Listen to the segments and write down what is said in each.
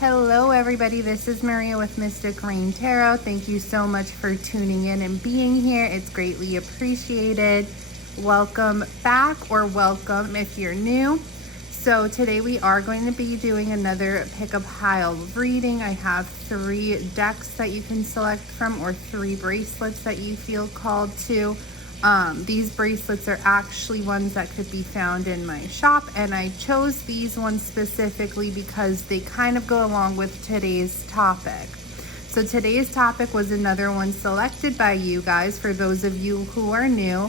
Hello everybody, this is Maria with Mystic Rain Tarot. Thank you so much for tuning in and being here. It's greatly appreciated. Welcome back, or welcome if you're new. So today we are going to be doing another pick a pile reading. I have 3 decks that you can select from, or 3 bracelets that you feel called to. These bracelets are actually ones that could be found in my shop, and I chose these ones specifically because they kind of go along with today's topic. So today's topic was another one selected by you guys. For those of you who are new,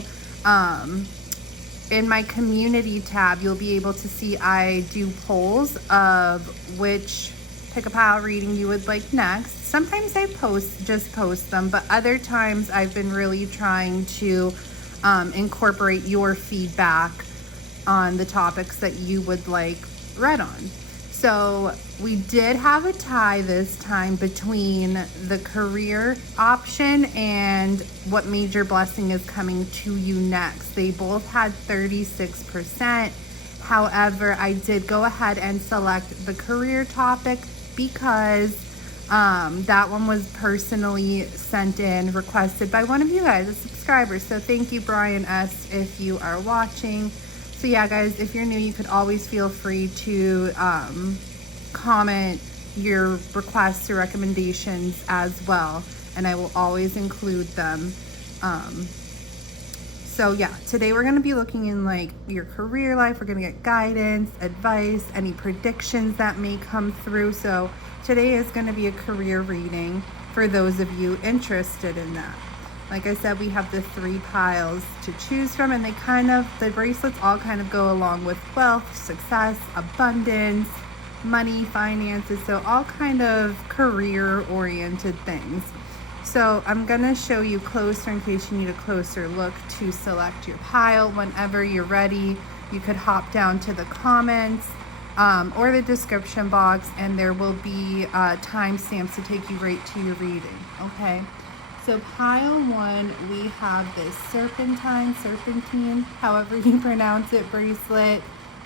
in my community tab, you'll be able to see I do polls of which pick a pile reading you would like next. Sometimes I just post them, but other times I've been really trying to incorporate your feedback on the topics that you would like read on. So we did have a tie this time between the career option and what major blessing is coming to you next. They both had 36%. However, I did go ahead and select the career topic because that one was personally sent in, requested by one of you guys, a subscriber. So thank you, Brian S., if you are watching. So yeah, guys, if you're new, you could always feel free to comment your requests or recommendations as well, and I will always include them. So yeah, today we're going to be looking in like your career life. We're going to get guidance, advice, any predictions that may come through. So today is going to be a career reading for those of you interested in that. Like I said, we have the 3 piles to choose from, and the bracelets all kind of go along with wealth, success, abundance, money, finances. So all kind of career oriented things. So I'm going to show you closer in case you need a closer look to select your pile. Whenever you're ready, you could hop down to the comments or the description box, and there will be timestamps to take you right to your reading. Okay, so pile 1, we have this serpentine, however you pronounce it, bracelet,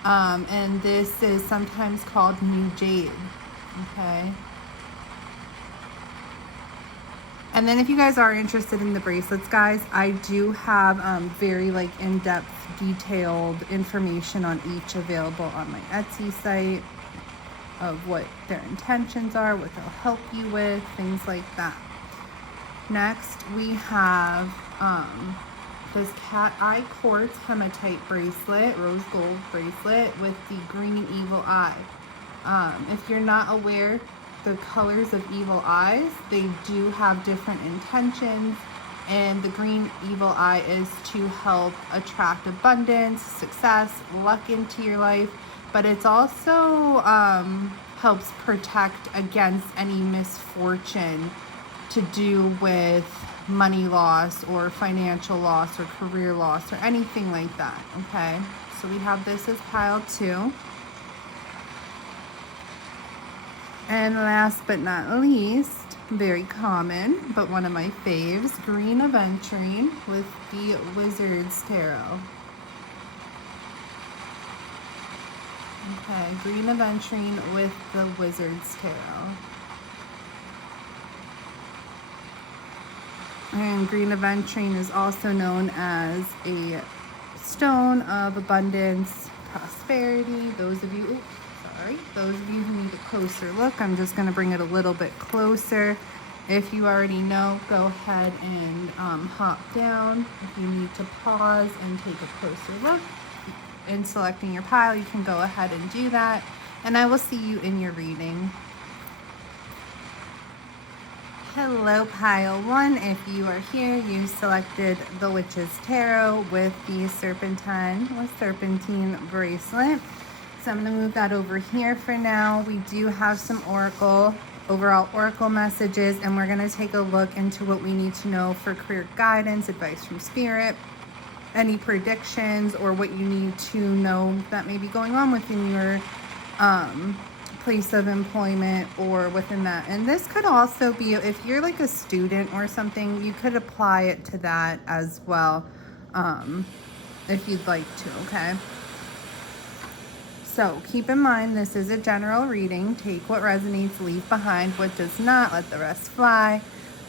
and this is sometimes called new jade. Okay. And then if you guys are interested in the bracelets, guys, I do have very in-depth, detailed information on each available on my Etsy site of what their intentions are, what they'll help you with, things like that. Next, we have this cat eye quartz hematite bracelet, rose gold bracelet with the green evil eye. If you're not aware, the colors of evil eyes, they do have different intentions, and the green evil eye is to help attract abundance, success, luck into your life, but it's also helps protect against any misfortune to do with money loss or financial loss or career loss or anything like that. Okay, so we have this as pile 2. And last but not least, very common, but one of my faves, green aventurine with the Wizard's Tarot. Okay, green aventurine with the Wizard's Tarot. And green aventurine is also known as a stone of abundance, prosperity. Those of you who need a closer look, I'm just going to bring it a little bit closer. If you already know, go ahead and hop down. If you need to pause and take a closer look in selecting your pile, you can go ahead and do that. And I will see you in your reading. Hello, pile 1. If you are here, you selected the Witch's Tarot with the serpentine bracelet. So I'm going to move that over here for now. We do have some overall oracle messages, and we're going to take a look into what we need to know for career guidance, advice from spirit, any predictions, or what you need to know that may be going on within your place of employment or within that. And this could also be, if you're like a student or something, you could apply it to that as well, if you'd like to. Okay. So keep in mind, this is a general reading. Take what resonates, leave behind what does not, let the rest fly.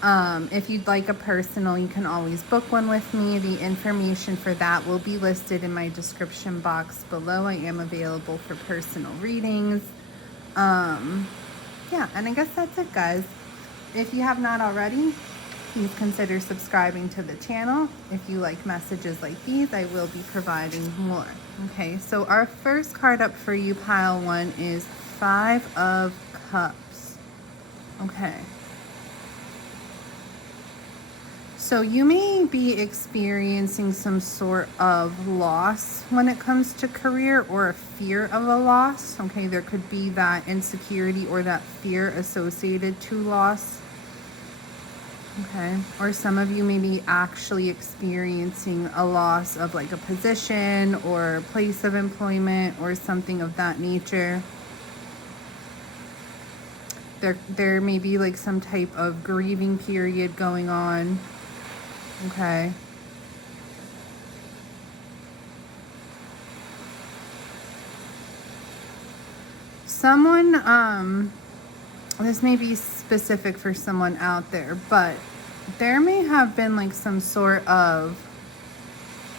If you'd like a personal, you can always book one with me. The information for that will be listed in my description box below. I am available for personal readings. Yeah, and I guess that's it, guys. If you have not already, please consider subscribing to the channel. If you like messages like these, I will be providing more. Okay, so our first card up for you, pile 1, is 5 of Cups. Okay. So you may be experiencing some sort of loss when it comes to career, or a fear of a loss. Okay, there could be that insecurity or that fear associated to loss. Okay, or some of you may be actually experiencing a loss of like a position or place of employment or something of that nature. There may be like some type of grieving period going on. Okay. Someone, this may be specific for someone out there, but there may have been like some sort of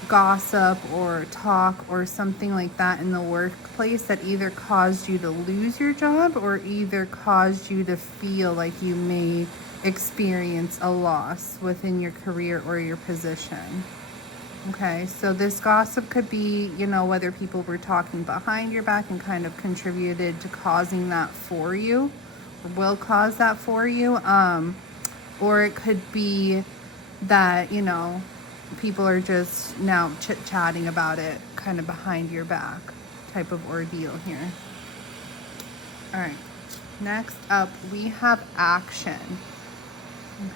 gossip or talk or something like that in the workplace that either caused you to lose your job or either caused you to feel like you may experience a loss within your career or your position. Okay, so this gossip could be, you know, whether people were talking behind your back and kind of contributed to causing that for you, or will cause that for you, or it could be that, you know, people are just now chit-chatting about it kind of behind your back type of ordeal here. All right, next up we have action.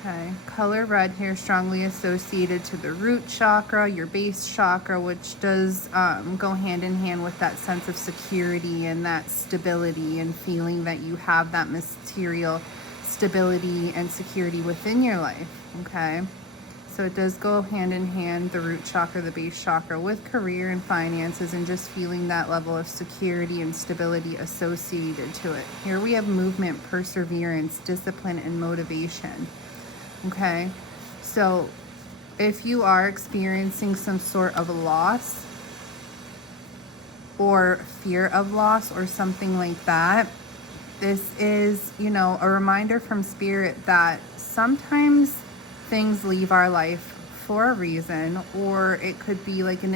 Okay, color red here, strongly associated to the root chakra, your base chakra, which does go hand in hand with that sense of security and that stability and feeling that you have that material stability and security within your life. Okay, so it does go hand in hand, the root chakra, the base chakra, with career and finances and just feeling that level of security and stability associated to it. Here we have movement, perseverance, discipline, and motivation. Okay, so if you are experiencing some sort of loss or fear of loss or something like that, this is, you know, a reminder from spirit that sometimes things leave our life for a reason, or it could be like an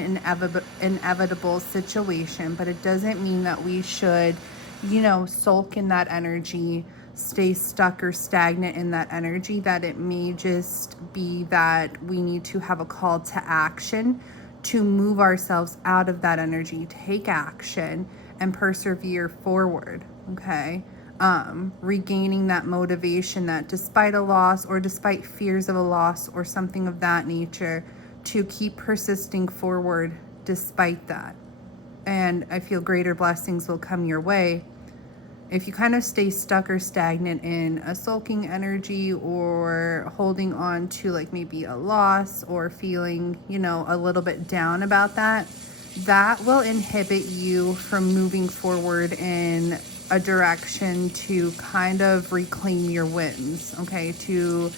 inevitable situation, but it doesn't mean that we should, you know, sulk in that energy, stay stuck or stagnant in that energy. That it may just be that we need to have a call to action to move ourselves out of that energy, take action, and persevere forward. Okay, regaining that motivation that despite a loss or despite fears of a loss or something of that nature, to keep persisting forward despite that. And I feel greater blessings will come your way. If you kind of stay stuck or stagnant in a sulking energy or holding on to like maybe a loss or feeling, you know, a little bit down about that, that will inhibit you from moving forward in a direction to kind of reclaim your wins, okay, to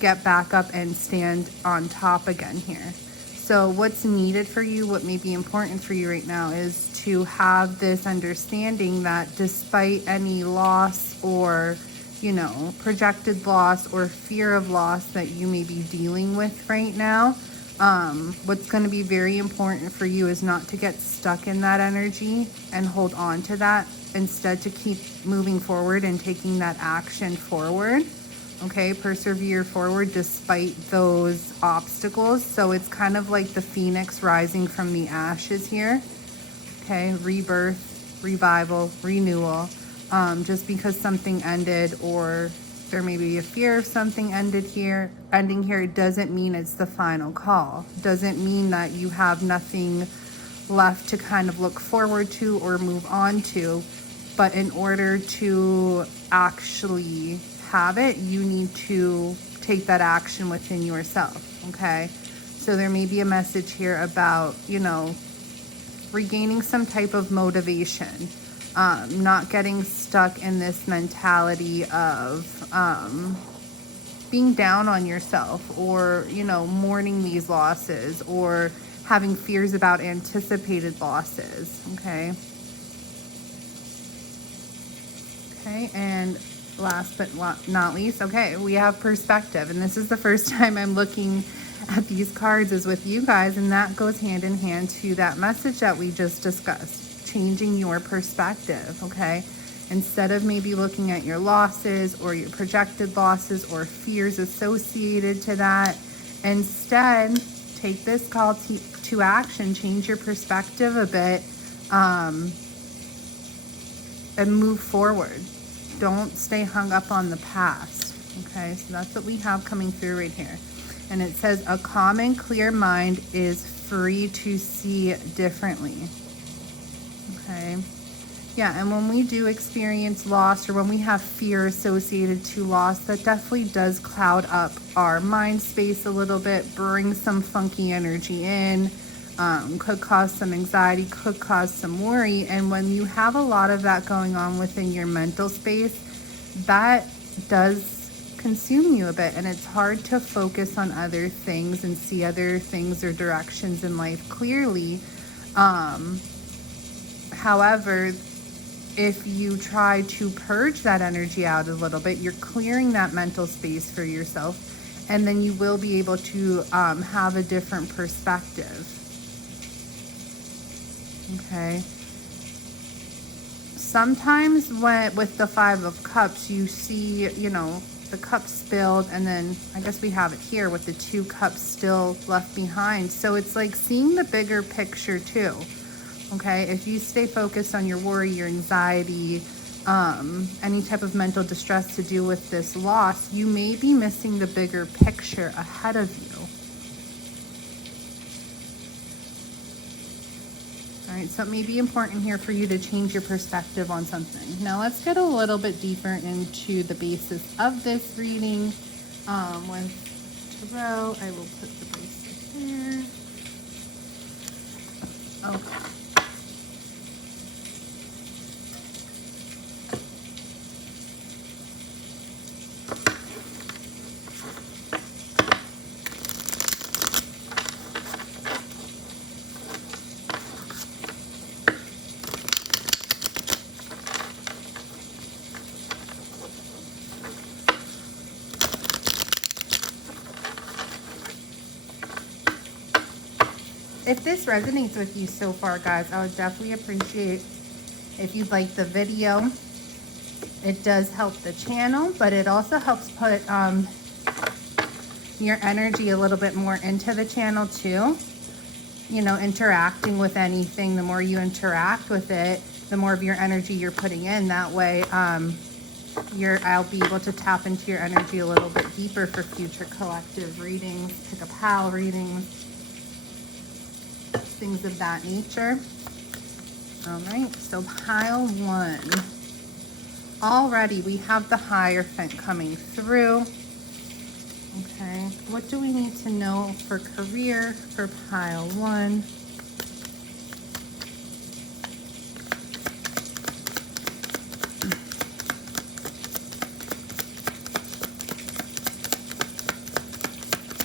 get back up and stand on top again here. So what's needed for you, what may be important for you right now, is to have this understanding that despite any loss or, you know, projected loss or fear of loss that you may be dealing with right now, what's going to be very important for you is not to get stuck in that energy and hold on to that. Instead, to keep moving forward and taking that action forward. Okay, persevere forward despite those obstacles. So it's kind of like the phoenix rising from the ashes here. Okay, rebirth, revival, renewal. Just because something ended, or there may be a fear of something ending here, it doesn't mean it's the final call. Doesn't mean that you have nothing left to kind of look forward to or move on to. But in order to actually have it, you need to take that action within yourself. Okay, so there may be a message here about, you know, regaining some type of motivation, not getting stuck in this mentality of being down on yourself, or, you know, mourning these losses, or having fears about anticipated losses. Okay. Okay, and last but not least, okay, we have perspective. And this is the first time I'm looking at these cards is with you guys, and that goes hand in hand to that message that we just discussed, changing your perspective. Okay, instead of maybe looking at your losses or your projected losses or fears associated to that, instead take this call to action, change your perspective a bit, and move forward. Don't stay hung up on the past. Okay, so that's what we have coming through right here. And it says, a calm and clear mind is free to see differently. Okay. Yeah, and when we do experience loss, or when we have fear associated to loss, that definitely does cloud up our mind space a little bit, bring some funky energy in, could cause some anxiety, could cause some worry. And when you have a lot of that going on within your mental space, that does consume you a bit, and it's hard to focus on other things and see other things or directions in life clearly. However, if you try to purge that energy out a little bit, you're clearing that mental space for yourself, and then you will be able to have a different perspective. Okay. Sometimes with the Five of Cups, you see, you know, the cup spilled, and then I guess we have it here with the 2 cups still left behind. So it's like seeing the bigger picture too. Okay, if you stay focused on your worry, your anxiety, any type of mental distress to do with this loss, you may be missing the bigger picture ahead of you. All right, so it may be important here for you to change your perspective on something. Now let's get a little bit deeper into the basis of this reading. With tarot, I will put the basis here. Okay. If this resonates with you so far, guys, I would definitely appreciate if you'd like the video. It does help the channel, but it also helps put your energy a little bit more into the channel too. You know, interacting with anything, the more you interact with it, the more of your energy you're putting in. That way, I'll be able to tap into your energy a little bit deeper for future collective readings, pick a pal readings, things of that nature. All right, so pile 1. Already we have the Hierophant coming through. Okay, what do we need to know for career for pile 1?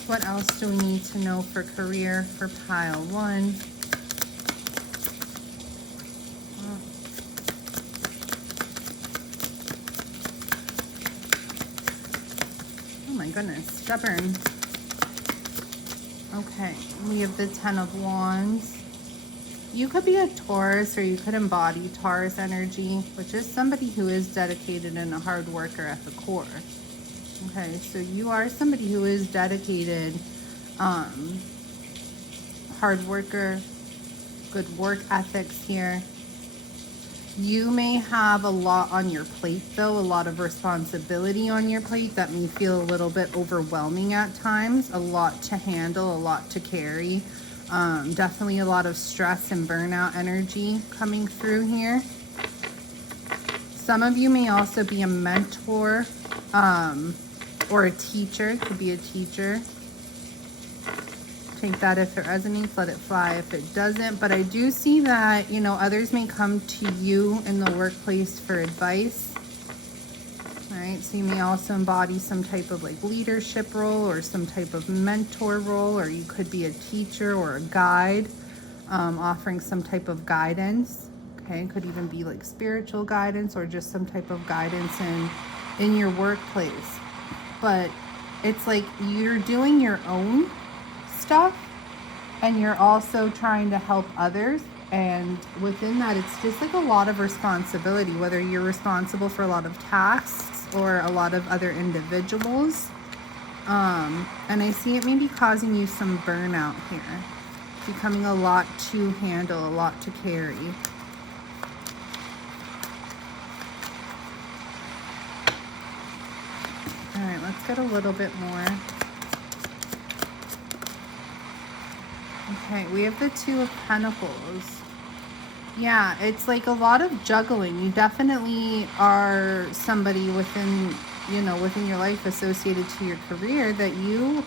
What else do we need to know for career for pile 1? Oh my goodness, stubborn. Okay, we have the 10 of Wands. You could be a Taurus, or you could embody Taurus energy, which is somebody who is dedicated and a hard worker at the core. Okay, so you are somebody who is dedicated, hard worker, good work ethics here. You may have a lot on your plate though, a lot of responsibility on your plate that may feel a little bit overwhelming at times, a lot to handle, a lot to carry. Definitely a lot of stress and burnout energy coming through here. Some of you may also be a mentor, or a teacher, could be a teacher Take that if it resonates, let it fly if it doesn't. But I do see that, you know, others may come to you in the workplace for advice. All right, so you may also embody some type of like leadership role or some type of mentor role, or you could be a teacher or a guide, offering some type of guidance. Okay, could even be like spiritual guidance or just some type of guidance in your workplace. But it's like you're doing your own stuff and you're also trying to help others, and within that it's just like a lot of responsibility, whether you're responsible for a lot of tasks or a lot of other individuals. And I see it maybe causing you some burnout here, becoming a lot to handle, a lot to carry. All right, let's get a little bit more. Okay, we have the Two of Pentacles. Yeah, it's like a lot of juggling. You definitely are somebody within, you know, within your life associated to your career that you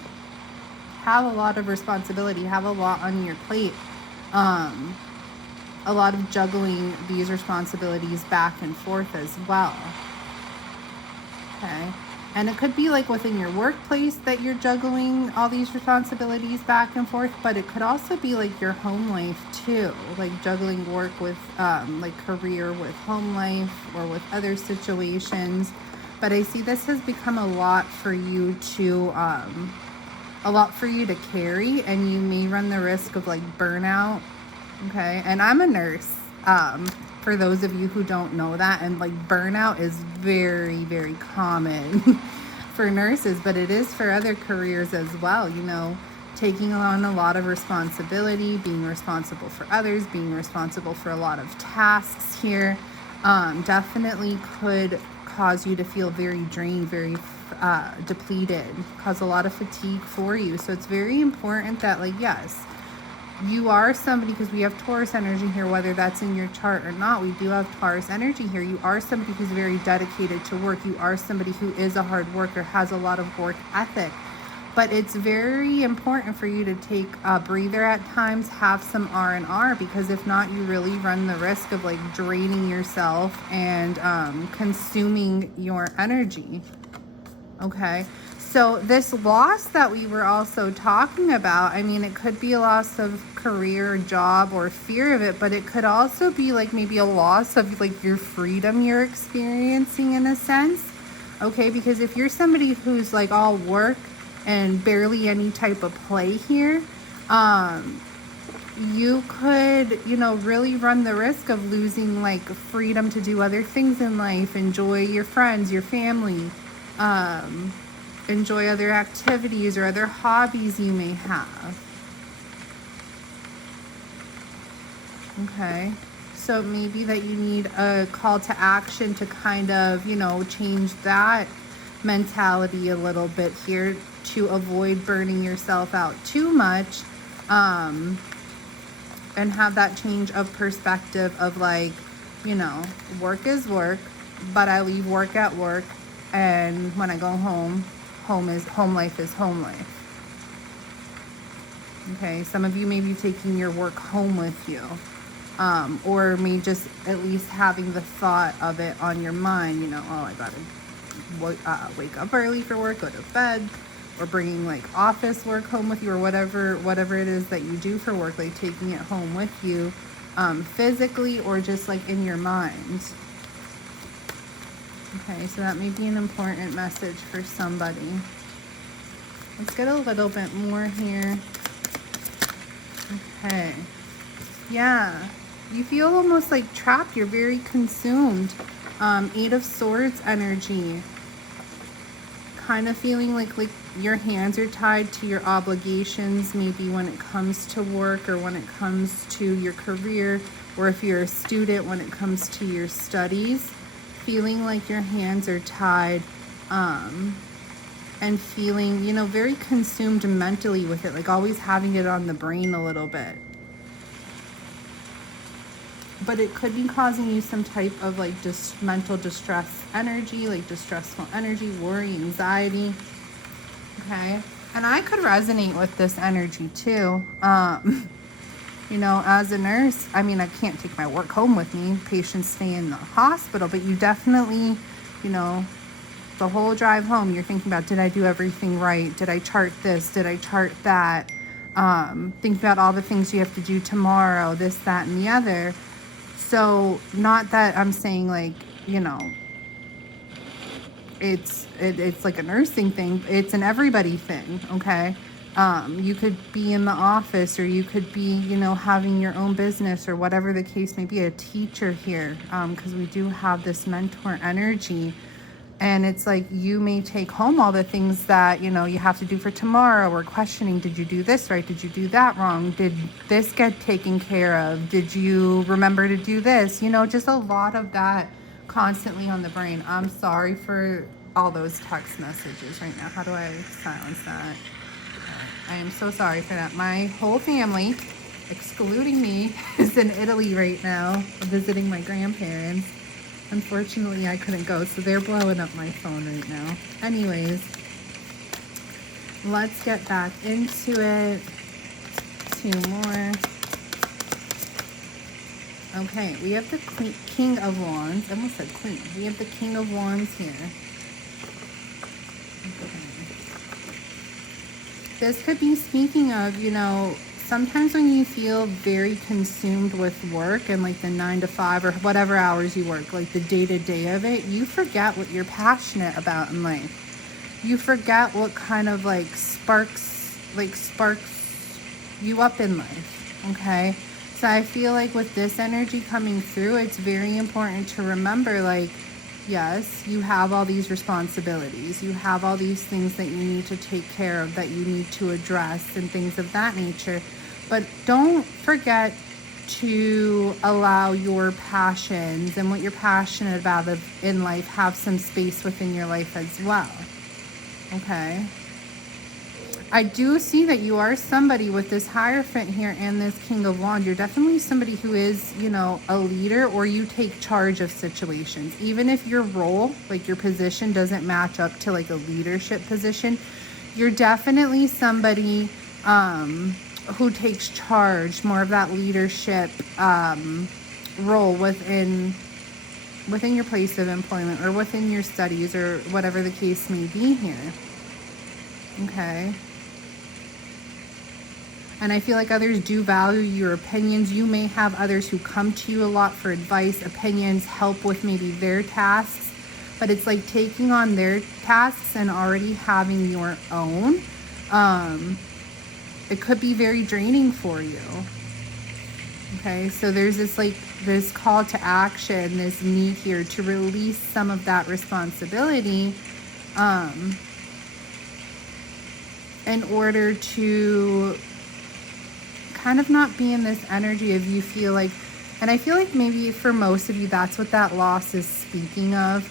have a lot of responsibility, have a lot on your plate. A lot of juggling these responsibilities back and forth as well. Okay. And it could be like within your workplace that you're juggling all these responsibilities back and forth, but it could also be like your home life too, like juggling work with like career with home life or with other situations. But I see this has become a lot for you to carry, and you may run the risk of like burnout. Okay, and I'm a nurse. For those of you who don't know that, and like burnout is very, very common for nurses, but it is for other careers as well. You know, taking on a lot of responsibility, being responsible for others, being responsible for a lot of tasks here, definitely could cause you to feel very drained, very depleted, cause a lot of fatigue for you. So it's very important that, like, yes, you are somebody, because we have Taurus energy here, whether that's in your chart or not, we do have Taurus energy here. You are somebody who's very dedicated to work. You are somebody who is a hard worker, has a lot of work ethic. But it's very important for you to take a breather at times, have some R&R, because if not, you really run the risk of like draining yourself and consuming your energy. Okay. So this loss that we were also talking about, I mean, it could be a loss of career, job, or fear of it, but it could also be like maybe a loss of like your freedom you're experiencing in a sense. Okay, because if you're somebody who's like all work and barely any type of play here, you could, you know, really run the risk of losing like freedom to do other things in life, enjoy your friends, your family, enjoy other activities or other hobbies you may have. Okay, so maybe that you need a call to action to kind of, you know, change that mentality a little bit here to avoid burning yourself out too much, and have that change of perspective of like, you know, work is work, but I leave work at work, and when I go home, home life is home life. Okay, some of you may be taking your work home with you, or may just at least having the thought of it on your mind, you know, oh, I gotta wake up early for work, go to bed, or bringing like office work home with you, or whatever it is that you do for work, like taking it home with you, physically or just like in your mind. Okay, so that may be an important message for somebody. Let's get a little bit more here. Okay. Yeah. You feel almost like trapped. You're very consumed. 8 of Swords energy. Kind of feeling like your hands are tied to your obligations, maybe when it comes to work or when it comes to your career, or if you're a student, when it comes to your studies. Feeling like your hands are tied, and feeling, you know, very consumed mentally with it, like always having it on the brain a little bit. But it could be causing you some type of like just mental distress energy, like distressful energy, worry, anxiety. Okay, And I could resonate with this energy too. You know, as a nurse, I mean, I can't take my work home with me. Patients stay in the hospital, but you definitely, you know, the whole drive home, you're thinking about, did I do everything right? Did I chart this? Did I chart that? Think about all the things you have to do tomorrow, this, that, and the other. So not that I'm saying like, you know, it's like a nursing thing. It's an everybody thing, okay? You could be in the office, or you could be, you know, having your own business, or whatever the case may be, a teacher here, because we do have this mentor energy. And it's like you may take home all the things that, you know, you have to do for tomorrow, or questioning, did you do this right? Did you do that wrong? Did this get taken care of? Did you remember to do this? You know, just a lot of that constantly on the brain. I'm sorry for all those text messages right now. How do I silence that? I am so sorry for that. My whole family, excluding me, is in Italy right now visiting my grandparents. Unfortunately, I couldn't go, so they're blowing up my phone right now. Anyways, let's get back into it. 2 more. Okay, we have the King of Wands. I almost said Queen. We have the King of Wands here. Okay. This could be speaking of, you know, sometimes when you feel very consumed with work and like the 9 to 5 or whatever hours you work, like the day-to-day of it, you forget what you're passionate about in life. You forget what kind of like sparks you up in life, okay? So I feel like with this energy coming through, it's very important to remember, like, yes, you have all these responsibilities. You have all these things that you need to take care of, that you need to address, and things of that nature. But don't forget to allow your passions and what you're passionate about in life have some space within your life as well. Okay? I do see that you are somebody with this Hierophant here and this King of Wands. You're definitely somebody who is, you know, a leader, or you take charge of situations. Even if your role, like your position, doesn't match up to like a leadership position, you're definitely somebody who takes charge, more of that leadership role within your place of employment, or within your studies, or whatever the case may be here. Okay? And I feel like others do value your opinions. You may have others who come to you a lot for advice, opinions, help with maybe their tasks. But it's like taking on their tasks and already having your own. It could be very draining for you. Okay, so there's this call to action, this need here to release some of that responsibility in order to kind of not be in this energy of, you feel like, and I feel like maybe for most of you, that's what that loss is speaking of,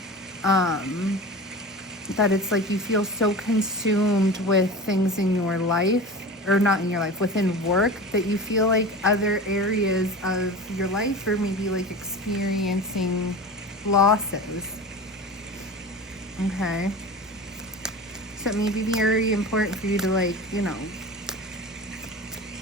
that it's like you feel so consumed with things in your life, or not in your life, within work, that you feel like other areas of your life are maybe like experiencing losses. Okay. So it may be very important for you to, like, you know,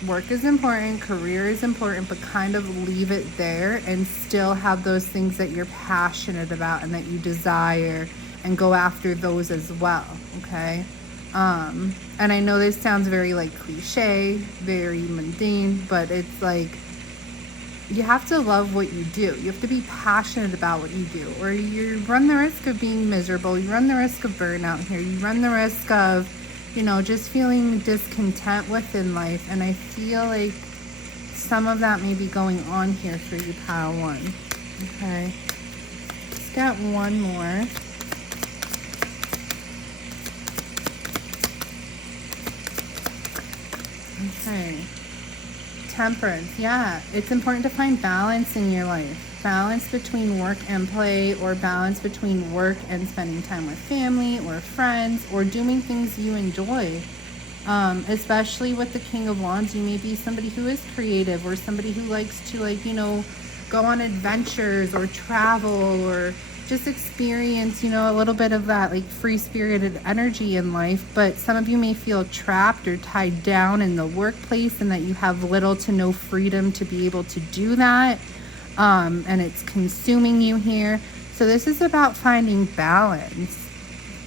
work is important, career is important, but kind of leave it there and still have those things that you're passionate about and that you desire, and go after those as well, okay? And I know this sounds very like cliche, very mundane, but it's like, you have to love what you do. You have to be passionate about what you do, or you run the risk of being miserable. You run the risk of burnout here. You run the risk of, you know, just feeling discontent within life. And I feel like some of that may be going on here for you, pile 1. Okay. Let's get one more. Okay. Temperance. Yeah, it's important to find balance in your life. Balance between work and play, or balance between work and spending time with family or friends, or doing things you enjoy. Especially with the King of Wands, you may be somebody who is creative, or somebody who likes to, like, you know, go on adventures or travel, or, just experience, you know, a little bit of that like free-spirited energy in life. But some of you may feel trapped or tied down in the workplace, and that you have little to no freedom to be able to do that. And it's consuming you here. So this is about finding balance,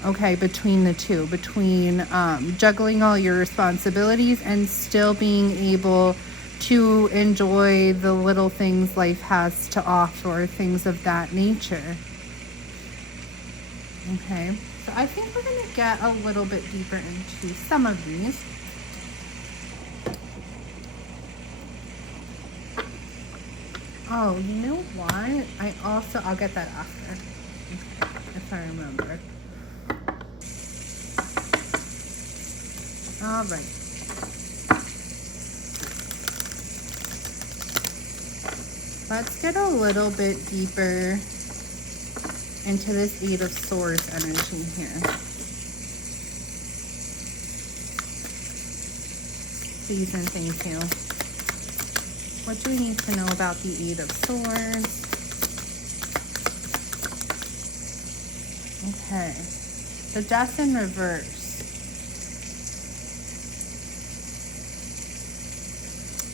okay, between the two, between juggling all your responsibilities and still being able to enjoy the little things life has to offer, things of that nature. Okay, so I think we're going to get a little bit deeper into some of these. Oh, you know what? I'll get that after, okay, if I remember. All right. Let's get a little bit deeper into this Eight of Swords energy here. Please and thank you. What do we need to know about the Eight of Swords? Okay. The Death in reverse.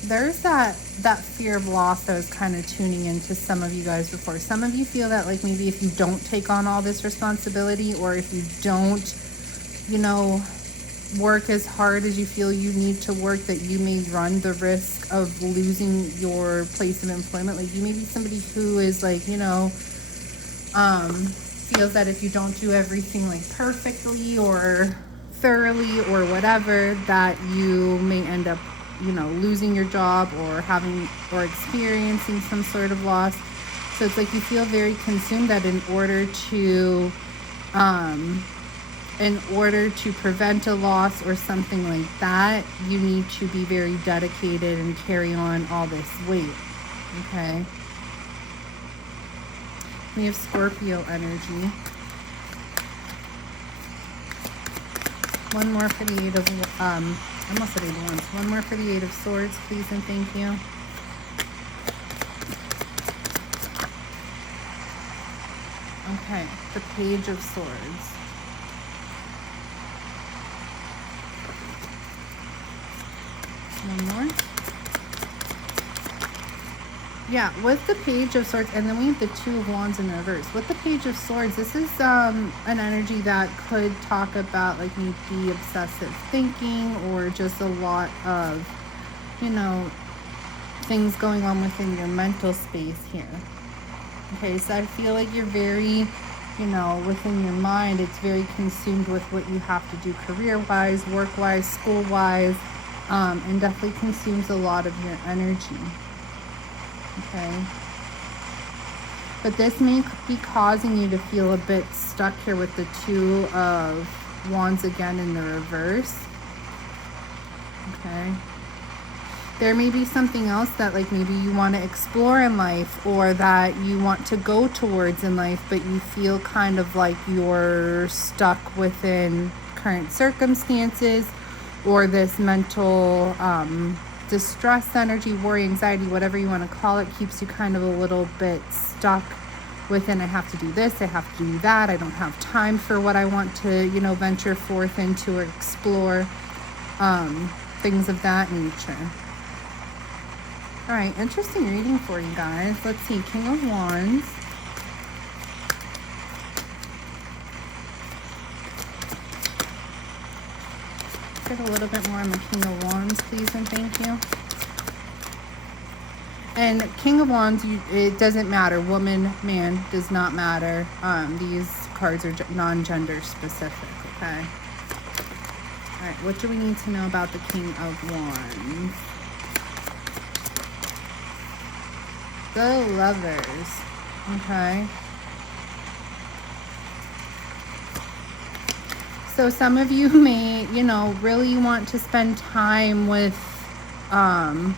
There's that fear of loss that was kind of tuning into some of you guys before. Some of you feel that like maybe if you don't take on all this responsibility, or if you don't, you know, work as hard as you feel you need to work, that you may run the risk of losing your place of employment. Like you may be somebody who is like, you know, feels that if you don't do everything like perfectly or thoroughly or whatever, that you may end up, you know, losing your job or having or experiencing some sort of loss. So it's like you feel very consumed that in order to prevent a loss or something like that, you need to be very dedicated and carry on all this weight. Okay. We have Scorpio energy. One more for the Eight of I almost said Eight of Wands. One more for the Eight of Swords, please and thank you. Okay, the Page of Swords. One more. Yeah, with the Page of Swords, and then we have the Two of Wands in reverse. With the Page of Swords, this is an energy that could talk about like maybe obsessive thinking, or just a lot of, you know, things going on within your mental space here. Okay, so I feel like you're very, you know, within your mind, it's very consumed with what you have to do career-wise, work-wise, school-wise, and definitely consumes a lot of your energy. Okay, but this may be causing you to feel a bit stuck here with the Two of Wands again in the reverse. Okay, there may be something else that like maybe you want to explore in life, or that you want to go towards in life, but you feel kind of like you're stuck within current circumstances, or this mental distress energy, worry, anxiety, whatever you want to call it, keeps you kind of a little bit stuck within, I have to do this, I have to do that, I don't have time for what I want to, you know, venture forth into or explore, things of that nature. All right, interesting reading for you guys. Let's see, King of Wands. Get a little bit more on the King of Wands, please and thank you. And King of Wands, it doesn't matter. Woman, man, does not matter. These cards are non-gender specific, okay? All right, what do we need to know about the King of Wands? The Lovers, okay? So some of you may, you know, really want to spend time with a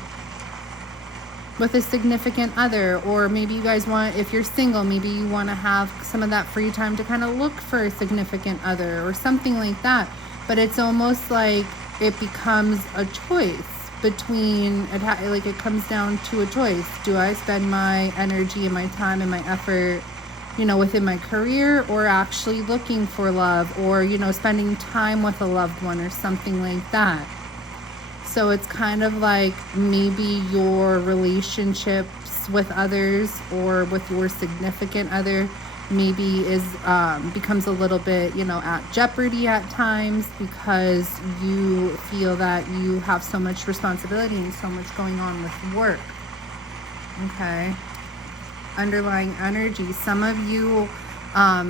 significant other, or maybe you guys want, if you're single, maybe you want to have some of that free time to kind of look for a significant other or something like that. But it's almost like it becomes a choice between, like it comes down to a choice. Do I spend my energy and my time and my effort within my career, or actually looking for love, or, spending time with a loved one or something like that. So it's kind of like maybe your relationships with others or with your significant other maybe becomes a little bit, at jeopardy at times, because you feel that you have so much responsibility and so much going on with work. Okay. Underlying energy. Some of you,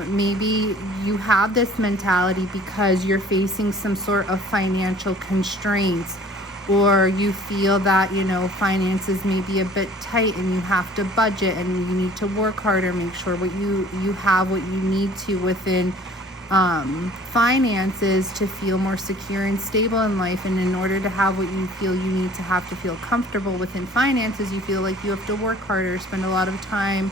maybe you have this mentality because you're facing some sort of financial constraints, or you feel that, finances may be a bit tight and you have to budget and you need to work harder, make sure you have what you need to within finances to feel more secure and stable in life. And in order to have what you feel you need to have to feel comfortable within finances, you feel like you have to work harder, spend a lot of time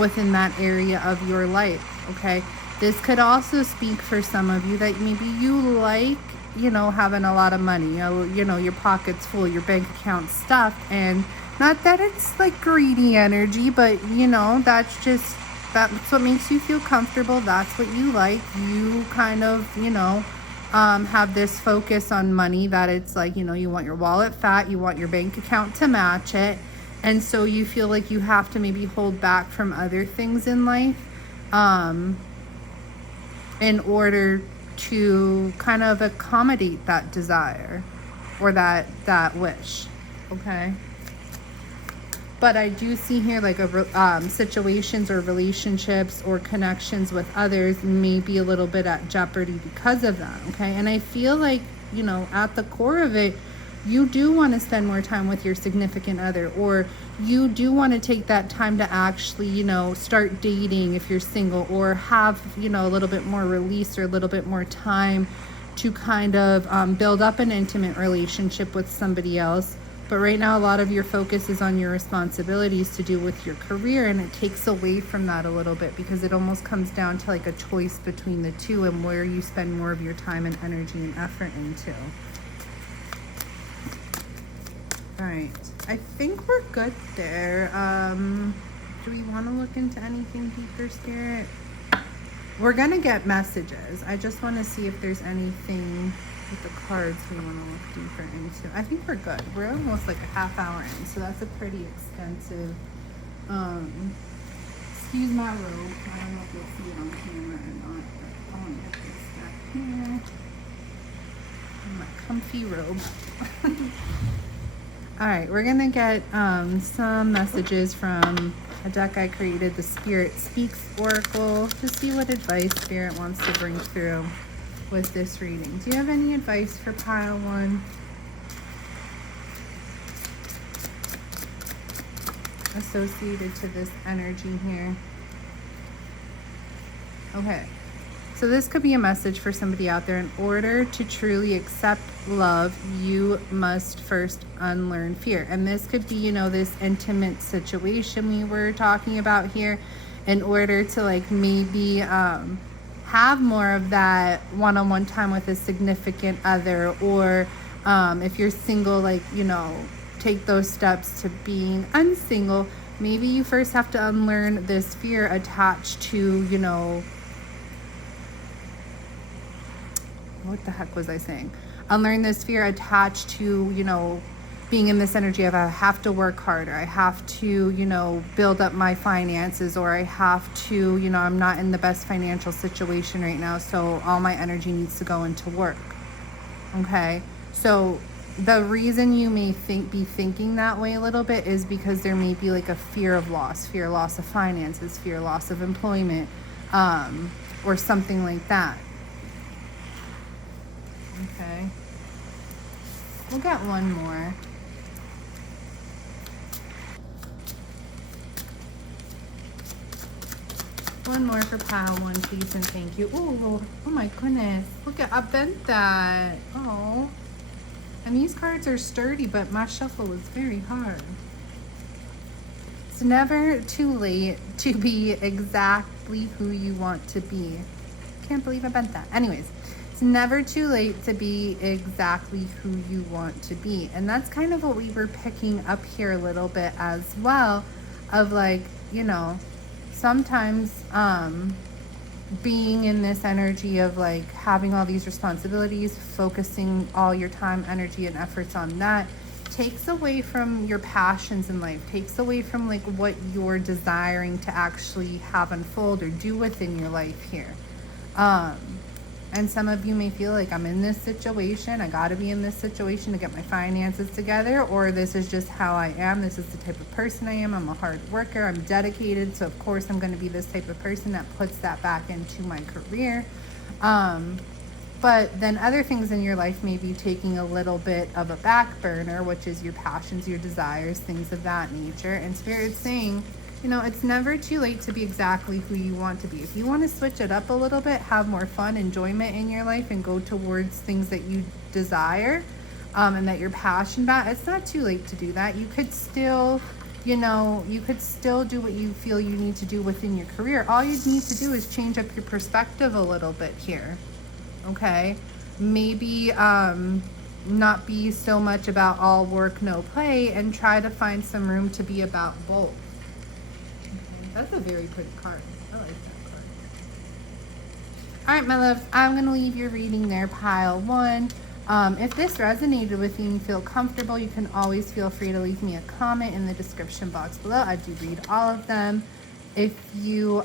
within that area of your life. Okay, this could also speak for some of you that maybe you like, having a lot of money, your pockets full, your bank account stuffed. And not that it's like greedy energy, but that's what makes you feel comfortable. That's what you like. You kind of, have this focus on money, that it's like, you want your wallet fat, you want your bank account to match it. And so you feel like you have to maybe hold back from other things in life in order to kind of accommodate that desire or that wish. Okay. But I do see here like situations or relationships or connections with others may be a little bit at jeopardy because of that. Okay. And I feel like, at the core of it, you do want to spend more time with your significant other, or you do want to take that time to actually, start dating if you're single, or have, a little bit more release or a little bit more time to kind of build up an intimate relationship with somebody else. But right now, a lot of your focus is on your responsibilities to do with your career, and it takes away from that a little bit, because it almost comes down to like a choice between the two and where you spend more of your time and energy and effort into. All right, I think we're good there. Do we want to look into anything deeper, Spirit? We're gonna get messages. I just want to see if there's anything with the cards we want to look deeper into. I think we're good. We're almost like a half hour in, so that's a pretty extensive. Excuse my robe. I don't know if you'll see it on camera or not, but I want to get this back here. My comfy robe. All right, we're gonna get some messages from a deck I created, the Spirit Speaks Oracle, to see what advice Spirit wants to bring through with this reading. Do you have any advice for pile one? Associated to this energy here. Okay. So this could be a message for somebody out there. In order to truly accept love, you must first unlearn fear. And this could be, this intimate situation we were talking about here. In order to like maybe have more of that one-on-one time with a significant other, or if you're single, like, take those steps to being unsingle. Maybe you first have to unlearn this fear attached to, what the heck was I saying? Unlearn this fear attached to, being in this energy of I have to work harder. I have to, build up my finances, or I have to, I'm not in the best financial situation right now, so all my energy needs to go into work. Okay? So the reason you may be thinking that way a little bit is because there may be like a fear of loss of finances, fear loss of employment, or something like that. Okay. We'll get one more. One more for pile one, please, and thank you. Oh my goodness. Look at, I bent that. Oh. And these cards are sturdy, but my shuffle was very hard. It's never too late to be exactly who you want to be. Can't believe I bent that. Anyways. Never too late to be exactly who you want to be. And that's kind of what we were picking up here a little bit as well, of like, sometimes being in this energy of like having all these responsibilities, focusing all your time, energy, and efforts on that takes away from your passions in life, takes away from like what you're desiring to actually have unfold or do within your life here. And some of you may feel like, I'm in this situation, I got to be in this situation to get my finances together, or this is just how I am, this is the type of person I am, I'm a hard worker, I'm dedicated, so of course I'm going to be this type of person that puts that back into my career. But then other things in your life may be taking a little bit of a back burner, which is your passions, your desires, things of that nature. And Spirit's saying, you know, it's never too late to be exactly who you want to be. If you want to switch it up a little bit, have more fun, enjoyment in your life, and go towards things that you desire and that you're passionate about, it's not too late to do that. You could still, you know, you could still do what you feel you need to do within your career. All you need to do is change up your perspective a little bit here. Okay? Maybe not be so much about all work, no play, and try to find some room to be about both. That's a very pretty card. I like that card. All right, my love, I'm going to leave your reading there, pile 1. If this resonated with you and you feel comfortable, you can always feel free to leave me a comment in the description box below. I do read all of them. If you'd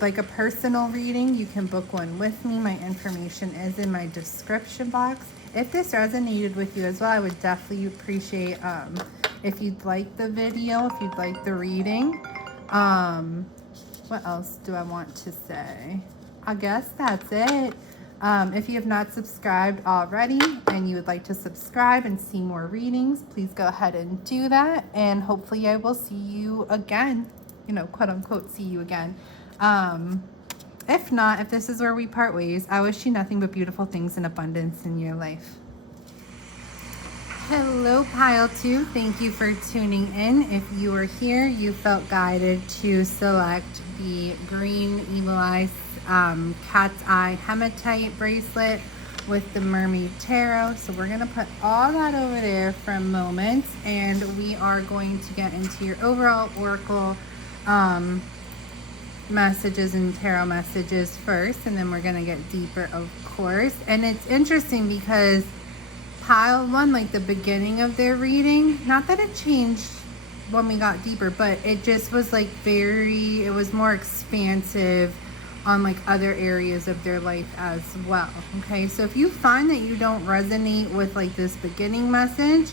like a personal reading, you can book one with me. My information is in my description box. If this resonated with you as well, I would definitely appreciate if you'd like the video, if you'd like the reading. What else do I want to say? I guess that's it. If you have not subscribed already and you would like to subscribe and see more readings, please go ahead and do that. And hopefully I will see you again, you know, quote unquote, see you again. If not, if this is where we part ways, I wish you nothing but beautiful things and abundance in your life. Hello, pile 2. Thank you for tuning in. If you were here, you felt guided to select the green Evil Eye Cat's Eye Hematite bracelet with the Mermaid Tarot. So we're going to put all that over there for a moment, and we are going to get into your overall oracle messages and tarot messages first, and then we're going to get deeper, of course. And it's interesting because pile 1, like the beginning of their reading, not that it changed when we got deeper, but it just was like it was more expansive on like other areas of their life as well. Okay, so if you find that you don't resonate with like this beginning message,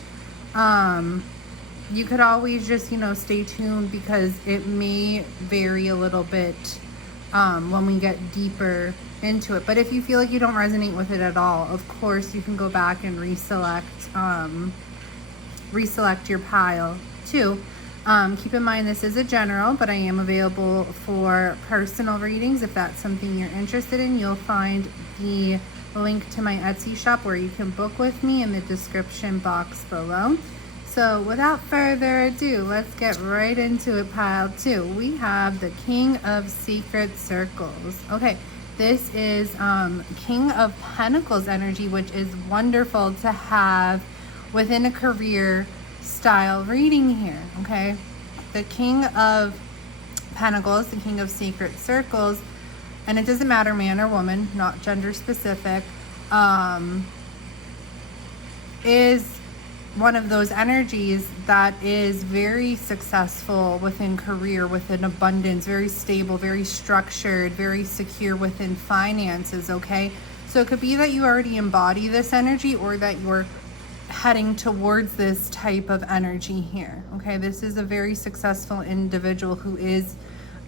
you could always just, you know, stay tuned, because it may vary a little bit when we get deeper into it. But if you feel like you don't resonate with it at all, of course you can go back and reselect your pile too. Keep in mind this is a general, but I am available for personal readings. If that's something you're interested in, you'll find the link to my Etsy shop where you can book with me in the description box below. So without further ado, let's get right into it, pile 2. We have the King of Sacred Circles. Okay, this is King of Pentacles energy, which is wonderful to have within a career style reading here, okay? The King of Pentacles, the King of Sacred Circles, and it doesn't matter man or woman, not gender specific, is one of those energies that is very successful within career, within abundance, very stable, very structured, very secure within finances, okay? So it could be that you already embody this energy, or that you're heading towards this type of energy here, okay? This is a very successful individual who is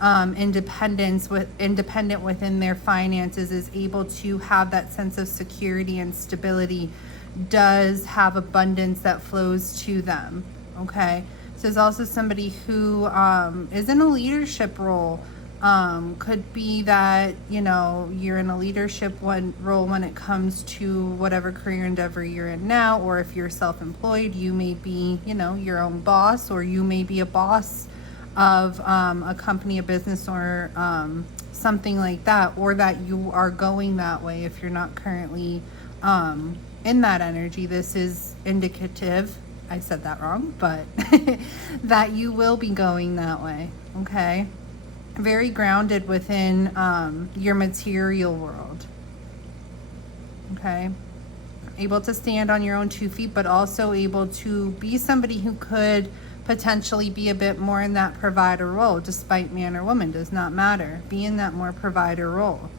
independent within their finances, is able to have that sense of security and stability, does have abundance that flows to them, okay? So there's also somebody who is in a leadership role. Could be that, you know, you're in a leadership role when it comes to whatever career endeavor you're in now, or if you're self-employed, you may be, you know, your own boss, or you may be a boss of a company, a business, or something like that, or that you are going that way if you're not currently in that energy. This is indicative I said that wrong, but that you will be going that way, okay? Very grounded within your material world, okay? Able to stand on your own 2 feet, but also able to be somebody who could potentially be a bit more in that provider role, despite man or woman, does not matter. Be in that more provider role.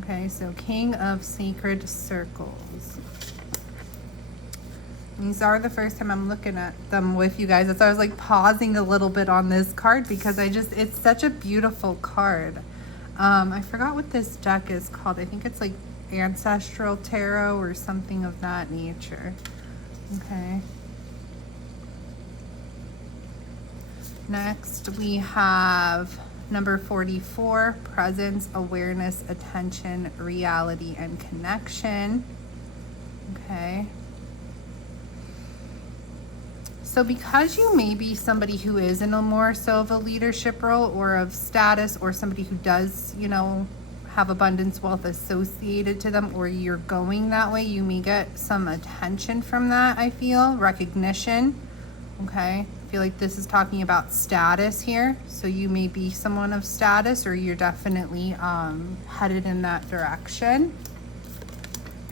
Okay, so King of Sacred Circles. These are the first time I'm looking at them with you guys. That's why I was like pausing a little bit on this card, because it's such a beautiful card. I forgot what this deck is called. I think it's like Ancestral Tarot or something of that nature. Okay. Next we have number 44, presence, awareness, attention, reality, and connection. Okay. So because you may be somebody who is in a more so of a leadership role or of status, or somebody who does, you know, have abundance wealth associated to them, or you're going that way, you may get some attention from that, I feel, recognition. Okay, I feel like this is talking about status here. So you may be someone of status, or you're definitely headed in that direction.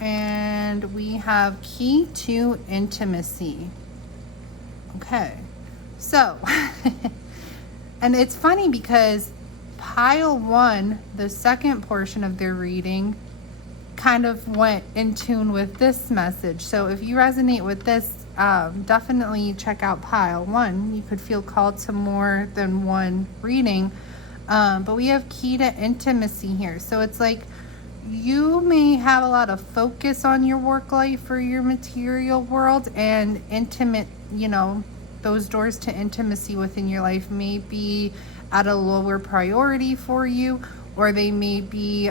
And we have key to intimacy. Okay, so and it's funny because pile 1, the second portion of their reading, kind of went in tune with this message. So if you resonate with this, definitely check out pile 1. You could feel called to more than one reading, but we have key to intimacy here. So it's like you may have a lot of focus on your work life or your material world, and intimate, you know, those doors to intimacy within your life may be at a lower priority for you, or they may be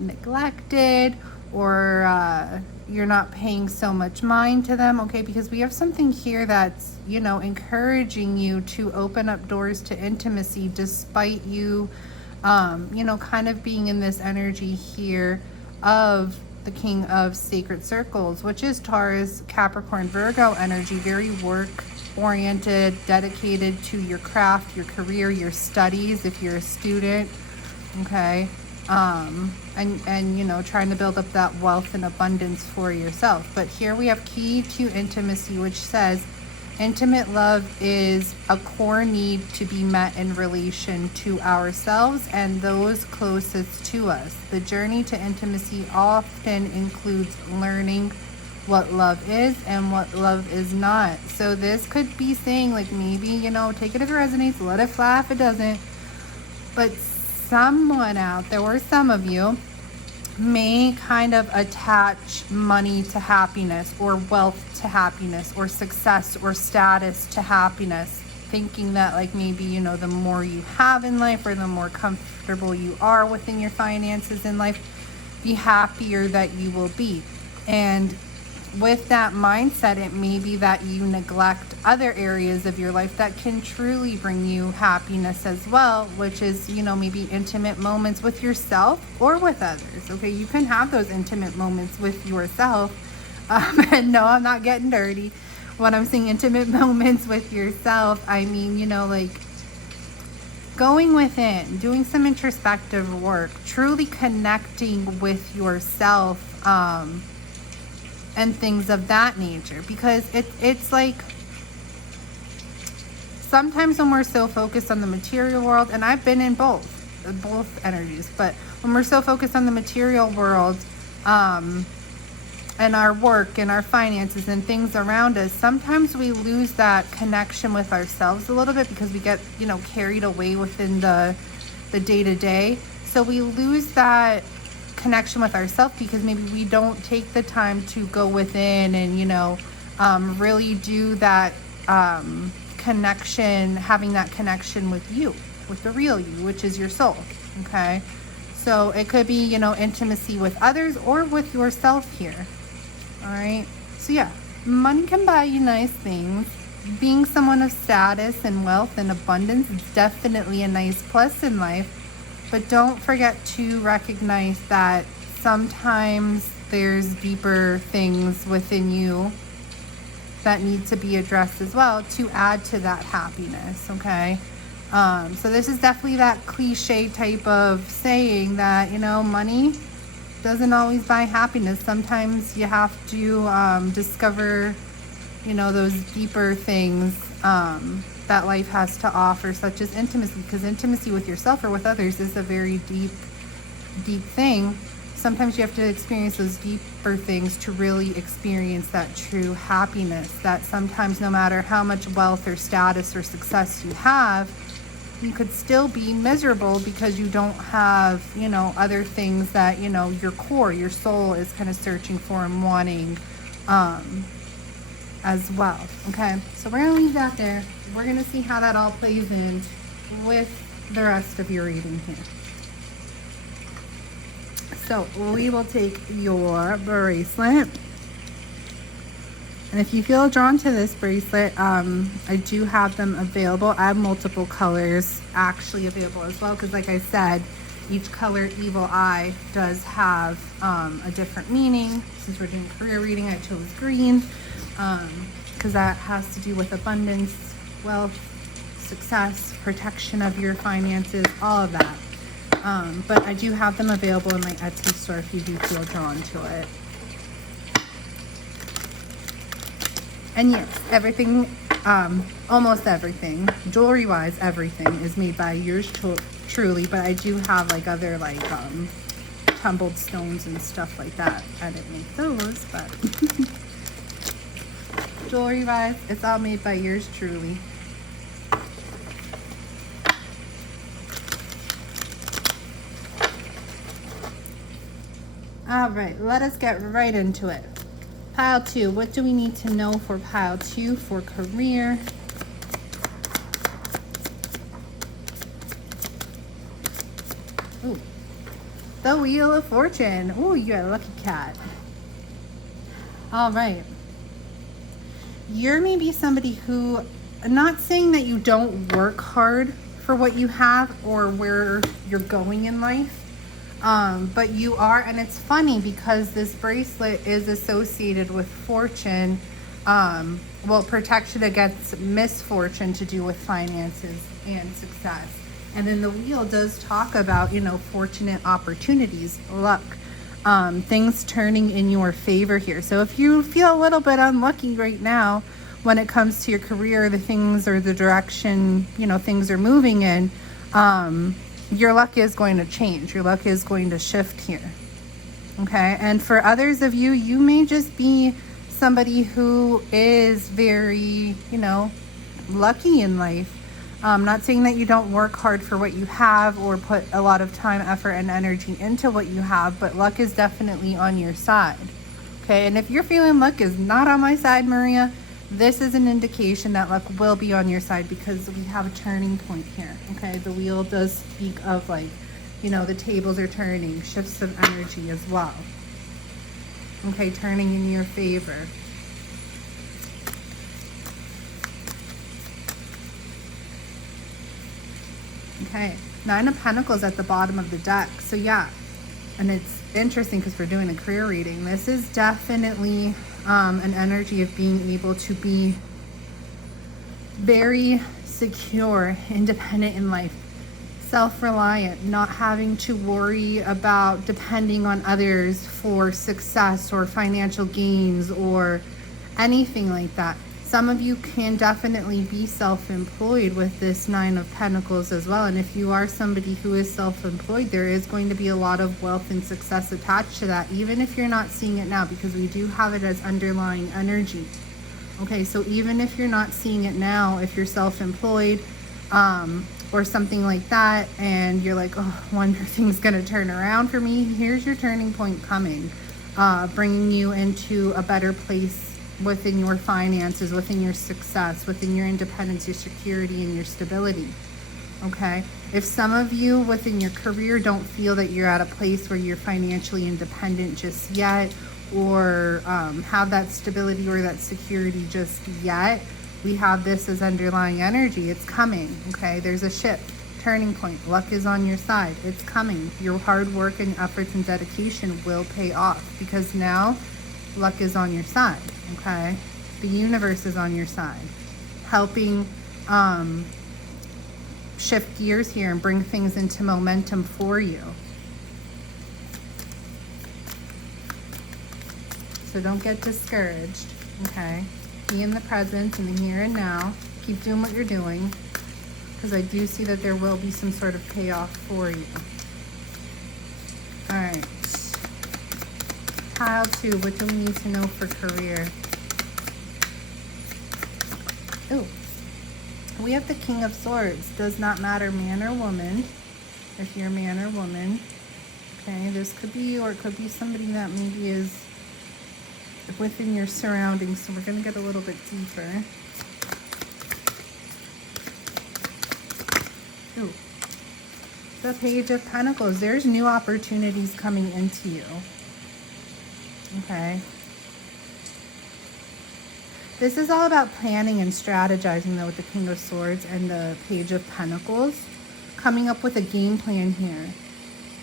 neglected, or you're not paying so much mind to them, okay? Because we have something here that's, you know, encouraging you to open up doors to intimacy, despite you, you know, kind of being in this energy here of the King of Sacred Circles, which is Taurus, Capricorn, Virgo energy, very work oriented, dedicated to your craft, your career, your studies if you're a student, okay? And you know, trying to build up that wealth and abundance for yourself. But here we have key to intimacy, which says intimate love is a core need to be met in relation to ourselves and those closest to us. The journey to intimacy often includes learning what love is and what love is not. So this could be saying, like, maybe, you know, take it if it resonates, let it fly if it doesn't. But someone out there, or some of you, may kind of attach money to happiness, or wealth to happiness, or success or status to happiness, thinking that, like, maybe, you know, the more you have in life, or the more comfortable you are within your finances in life, the happier that you will be. And with that mindset, it may be that you neglect other areas of your life that can truly bring you happiness as well, which is, you know, maybe intimate moments with yourself or with others. Okay, you can have those intimate moments with yourself. And no, I'm not getting dirty. When I'm saying intimate moments with yourself, I mean, you know, like going within, doing some introspective work, truly connecting with yourself, and things of that nature. Because it's like sometimes when we're so focused on the material world, and I've been in both energies, but when we're so focused on the material world, and our work and our finances and things around us, sometimes we lose that connection with ourselves a little bit, because we get, you know, carried away within the day-to-day. So we lose that connection with ourselves because maybe we don't take the time to go within and, you know, really do that connection, having that connection with you, with the real you, which is your soul. Okay, so it could be, you know, intimacy with others or with yourself here. All right, so yeah, money can buy you nice things. Being someone of status and wealth and abundance is definitely a nice plus in life. But don't forget to recognize that sometimes there's deeper things within you that need to be addressed as well to add to that happiness, okay? So this is definitely that cliche type of saying that, you know, money doesn't always buy happiness. Sometimes you have to discover, you know, those deeper things that life has to offer, such as intimacy, because intimacy with yourself or with others is a very deep thing. Sometimes you have to experience those deeper things to really experience that true happiness, that sometimes no matter how much wealth or status or success you have, you could still be miserable because you don't have, you know, other things that, you know, your core, your soul is kind of searching for and wanting as well. Okay, so we're gonna leave that there. We're gonna see how that all plays in with the rest of your reading here. So we will take your bracelet. And if you feel drawn to this bracelet, I do have them available. I have multiple colors actually available as well, because like I said, each color evil eye does have a different meaning. Since we're doing career reading, I chose green because that has to do with abundance, wealth, success, protection of your finances, all of that. But I do have them available in my Etsy store if you do feel drawn to it. And yes, everything, almost everything, jewelry wise, everything is made by yours truly, but I do have like other like tumbled stones and stuff like that. I didn't make those, but jewelry wise, it's all made by yours truly. All right, let us get right into it. Pile 2, what do we need to know for pile 2 for career? Ooh, the Wheel of Fortune. Ooh, you're a lucky cat. All right. You're maybe somebody who, I'm not saying that you don't work hard for what you have or where you're going in life. But you are, and it's funny because this bracelet is associated with fortune, well, protection against misfortune to do with finances and success. And then the wheel does talk about, you know, fortunate opportunities, luck, things turning in your favor here. So if you feel a little bit unlucky right now when it comes to your career, the things or the direction, you know, things are moving in, your luck is going to change. Your luck is going to shift here. Okay. And for others of you, you may just be somebody who is very, you know, lucky in life. I'm not saying that you don't work hard for what you have or put a lot of time, effort, and energy into what you have, but luck is definitely on your side. Okay. And if you're feeling luck is not on my side, Maria, this is an indication that luck will be on your side because we have a turning point here. Okay, the wheel does speak of, like, you know, the tables are turning, shifts of energy as well. Okay, turning in your favor. Okay, 9 of Pentacles at the bottom of the deck. So yeah, and it's interesting because we're doing a career reading. This is definitely an energy of being able to be very secure, independent in life, self-reliant, not having to worry about depending on others for success or financial gains or anything like that. Some of you can definitely be self-employed with this 9 of Pentacles as well. And if you are somebody who is self-employed, there is going to be a lot of wealth and success attached to that, even if you're not seeing it now, because we do have it as underlying energy. Okay, so even if you're not seeing it now, if you're self-employed or something like that, and you're like, oh, I wonder if things going to turn around for me, here's your turning point coming, bringing you into a better place within your finances, within your success, within your independence, your security, and your stability. Okay, if some of you within your career don't feel that you're at a place where you're financially independent just yet, or have that stability or that security just yet, we have this as underlying energy. It's coming. Okay, there's a shift. turning point. Luck is on your side. It's coming. Your hard work and efforts and dedication will pay off, because now luck is on your side. Okay, the universe is on your side, helping shift gears here and bring things into momentum for you. So don't get discouraged. Okay, be in the present, in the here and now. Keep doing what you're doing, because I do see that there will be some sort of payoff for you. All right. Pile 2, what do we need to know for career? Ooh. We have the King of Swords. Does not matter man or woman. If you're a man or woman. Okay, this could be you, or it could be somebody that maybe is within your surroundings. So we're going to get a little bit deeper. Ooh. The Page of Pentacles. There's new opportunities coming into you. Okay. This is all about planning and strategizing, though, with the King of Swords and the Page of Pentacles. Coming up with a game plan here.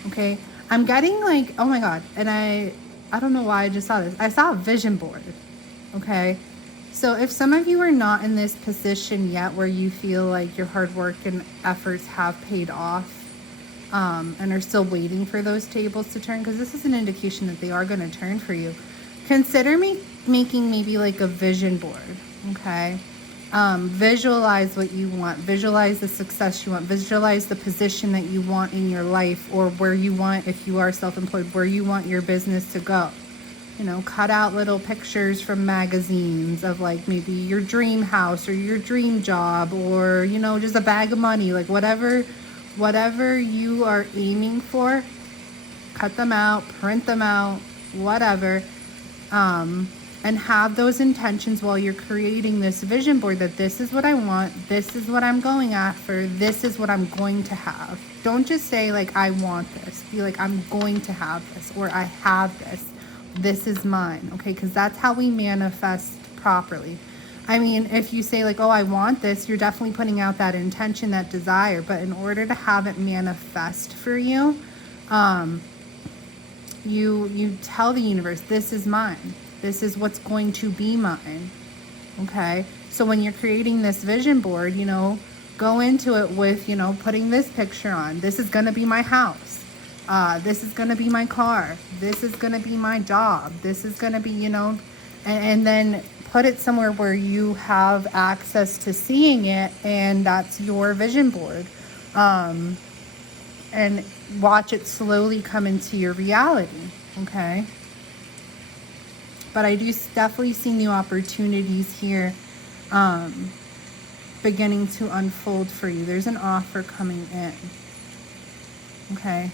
Okay. I'm getting like, oh my God. And I don't know why I just saw this. I saw a vision board. Okay. So if some of you are not in this position yet where you feel like your hard work and efforts have paid off, and are still waiting for those tables to turn, because this is an indication that they are going to turn for you, consider making maybe like a vision board. Okay. Visualize what you want, visualize the success you want, visualize the position that you want in your life, or where you want, if you are self-employed, where you want your business to go. You know, cut out little pictures from magazines of like maybe your dream house or your dream job, or, you know, just a bag of money, like whatever you are aiming for. Cut them out, print them out, whatever, and have those intentions while you're creating this vision board, that this is what I want, this is what I'm going after, this is what I'm going to have. Don't just say like, I want this. Be like, I'm going to have this, or I have this. This is mine. Okay, because that's how we manifest properly. I mean, if you say like, oh, I want this, you're definitely putting out that intention, that desire. But in order to have it manifest for you, you tell the universe, this is mine. This is what's going to be mine. Okay. So when you're creating this vision board, you know, go into it with, you know, putting this picture on. This is going to be my house. This is going to be my car. This is going to be my job. This is going to be, you know, and then put it somewhere where you have access to seeing it, and that's your vision board. And watch it slowly come into your reality. Okay. But I do definitely see new opportunities here beginning to unfold for you. There's an offer coming in. Okay.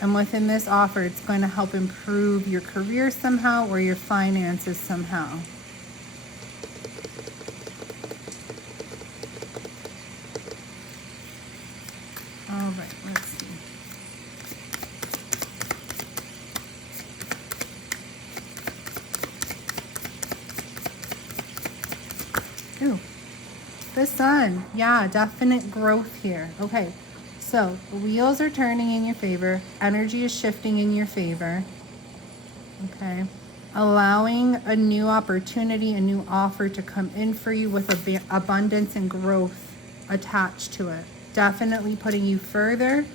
And within this offer, it's going to help improve your career somehow, or your finances somehow. All right, let's see. Ooh, the Sun. Yeah, definite growth here. Okay. So the wheels are turning in your favor. Energy is shifting in your favor. Okay. Allowing a new opportunity, a new offer to come in for you with abundance and growth attached to it. Definitely putting you further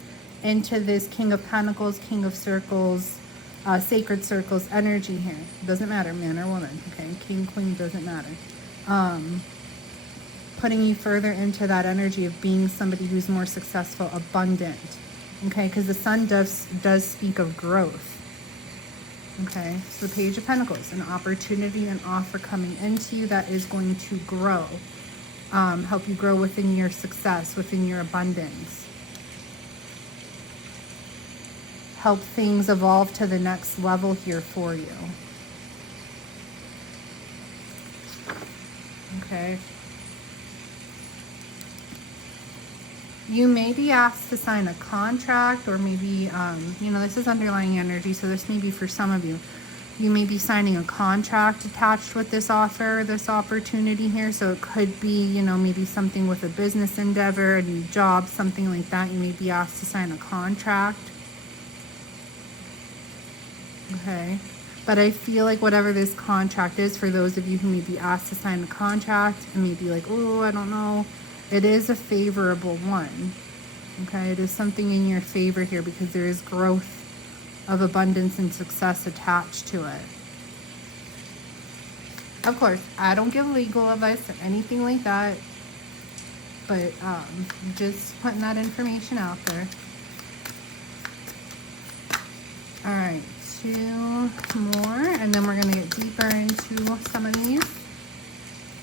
into this King of Pentacles, King of Circles, Sacred Circles energy here. It doesn't matter, man or woman. Okay. King, queen, doesn't matter. Putting you further into that energy of being somebody who's more successful, abundant. Okay, because the Sun does speak of growth. Okay, so the Page of Pentacles, an opportunity, an offer coming into you that is going to grow. Help you grow within your success, within your abundance. Help things evolve to the next level here for you. Okay. You may be asked to sign a contract, or maybe, you know, this is underlying energy, so this may be for some of you. You may be signing a contract attached with this offer, this opportunity here. So it could be, you know, maybe something with a business endeavor, a new job, something like that. You may be asked to sign a contract. Okay. But I feel like whatever this contract is, for those of you who may be asked to sign a contract and may be like, oh, I don't know, it is a favorable one. Okay. It is something in your favor here because there is growth of abundance and success attached to it. Of course, I don't give legal advice or anything like that, but just putting that information out there. All right, 2 more, and then we're going to get deeper into some of these.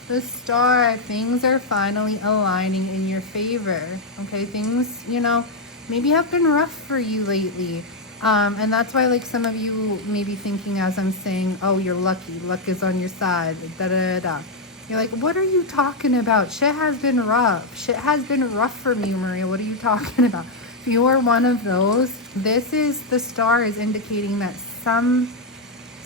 The Star, things are finally aligning in your favor. Okay, things, you know, maybe have been rough for you lately. And that's why, like, some of you may be thinking as I'm saying, oh, you're lucky. Luck is on your side. Da-da-da-da. You're like, what are you talking about? Shit has been rough. Shit has been rough for me, Maria. What are you talking about? If you are one of those, this is, the Star is indicating that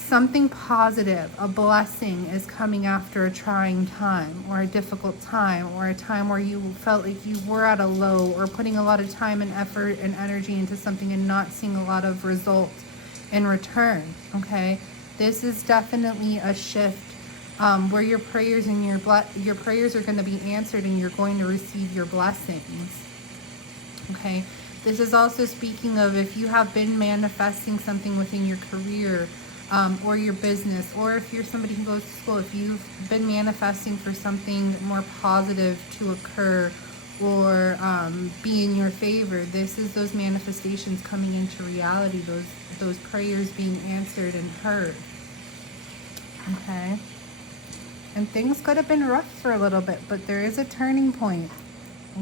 something positive, a blessing is coming after a trying time or a difficult time or a time where you felt like you were at a low or putting a lot of time and effort and energy into something and not seeing a lot of results in return. Okay, this is definitely a shift where your prayers and your prayers are going to be answered and you're going to receive your blessings. Okay, this is also speaking of if you have been manifesting something within your career, or your business, or if you're somebody who goes to school, if you've been manifesting for something more positive to occur or be in your favor, this is those manifestations coming into reality, those prayers being answered and heard. Okay, and things could have been rough for a little bit, but there is a turning point.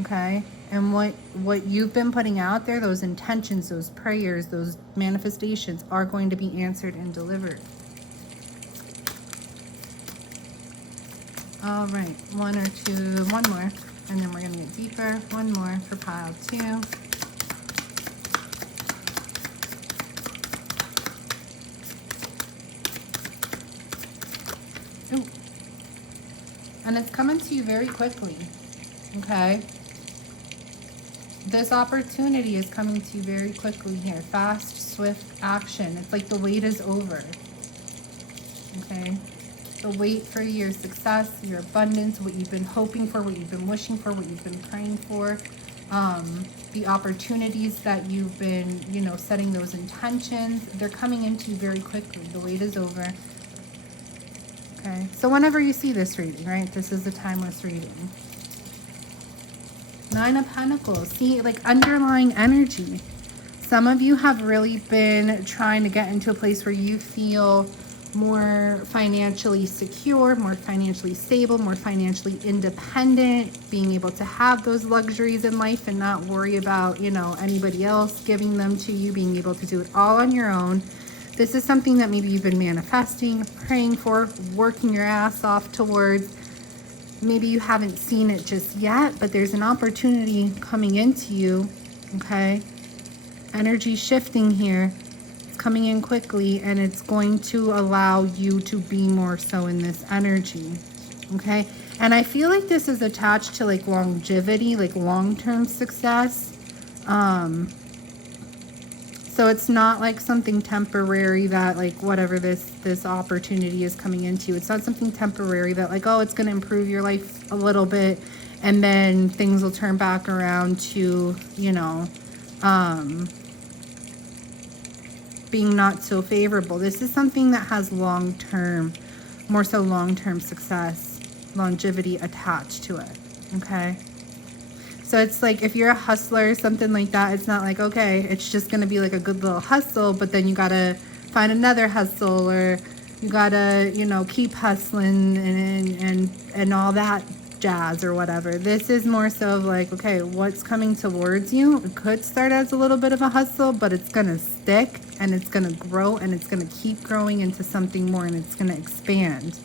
Okay, and what you've been putting out there, those intentions, those prayers, those manifestations are going to be answered and delivered. All right, one more, and then we're going to get deeper. One more for pile 2. Ooh. And it's coming to you very quickly. Okay. This opportunity is coming to you very quickly here. Fast, swift action. It's like the wait is over. Okay. The wait for your success, your abundance, what you've been hoping for, what you've been wishing for, what you've been praying for. The opportunities that you've been, you know, setting those intentions. They're coming into you very quickly. The wait is over. Okay. So whenever you see this reading, right? This is a timeless reading. 9 of Pentacles. See, like, underlying energy. Some of you have really been trying to get into a place where you feel more financially secure, more financially stable, more financially independent, being able to have those luxuries in life and not worry about, you know, anybody else giving them to you, being able to do it all on your own. This is something that maybe you've been manifesting, praying for, working your ass off towards. Maybe you haven't seen it just yet, but there's an opportunity coming into you. Okay, energy shifting here. It's coming in quickly, and it's going to allow you to be more so in this energy. Okay, and I feel like this is attached to like longevity, like long-term success. So it's not like something temporary that, like, whatever this opportunity is coming into, it's not something temporary that, like, oh, it's going to improve your life a little bit and then things will turn back around to, you know, being not so favorable. This is something that has long-term, more so long-term success, longevity attached to it. Okay. So it's like if you're a hustler or something like that, it's not like, okay, it's just going to be like a good little hustle, but then you got to find another hustle, or you got to, you know, keep hustling and all that jazz or whatever. This is more so of like, okay, what's coming towards you? It could start as a little bit of a hustle, but it's going to stick and it's going to grow and it's going to keep growing into something more, and it's going to expand.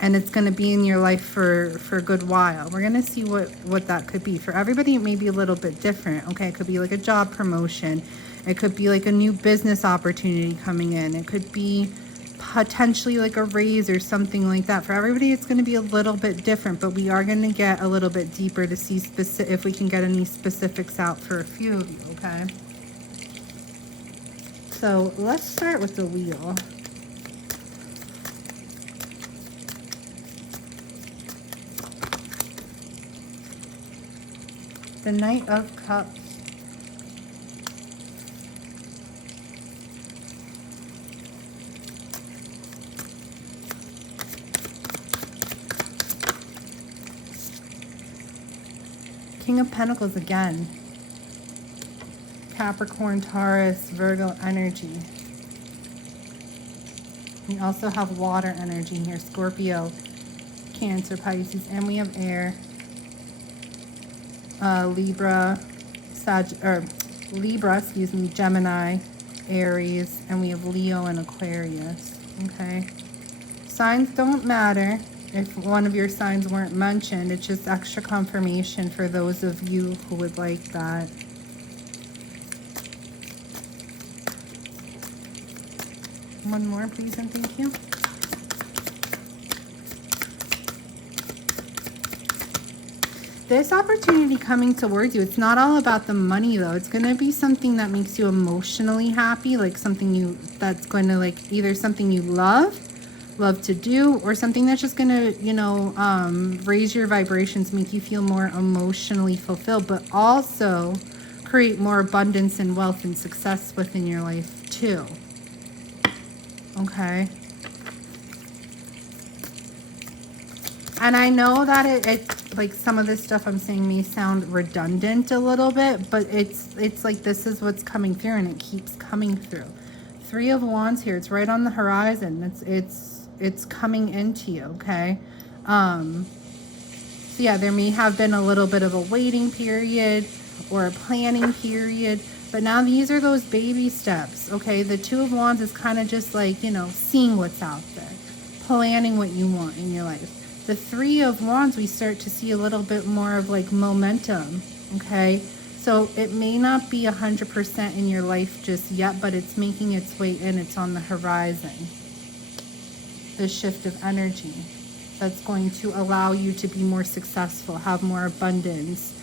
And it's going to be in your life for a good while. We're going to see what that could be. For everybody, it may be a little bit different. Okay, it could be like a job promotion. It could be like a new business opportunity coming in. It could be potentially like a raise or something like that. For everybody, it's going to be a little bit different, but we are going to get a little bit deeper to see if we can get any specifics out for a few of you, okay? So let's start with the wheel. The Knight of Cups. King of Pentacles again. Capricorn, Taurus, Virgo energy. We also have water energy here. Scorpio, Cancer, Pisces, and we have air. Libra, Gemini, Aries, and we have Leo and Aquarius. Okay. Signs don't matter. If one of your signs weren't mentioned, it's just extra confirmation for those of you who would like that. One more, please, and thank you. This opportunity coming towards you, it's not all about the money though. It's going to be something that makes you emotionally happy, like something that's going to like either something you love to do, or something that's just gonna, you know, raise your vibrations, make you feel more emotionally fulfilled, but also create more abundance and wealth and success within your life too. Okay. And I know that it's like some of this stuff I'm saying may sound redundant a little bit, but it's like this is what's coming through, and it keeps coming through. Three of Wands here. It's right on the horizon. It's coming into you, okay? So yeah, there may have been a little bit of a waiting period or a planning period, but now these are those baby steps, okay? The Two of Wands is kind of just like, you know, seeing what's out there, planning what you want in your life. The Three of Wands, we start to see a little bit more of like momentum, okay? So it may not be 100% in your life just yet, but it's making its way in. It's on the horizon. The shift of energy that's going to allow you to be more successful, have more abundance.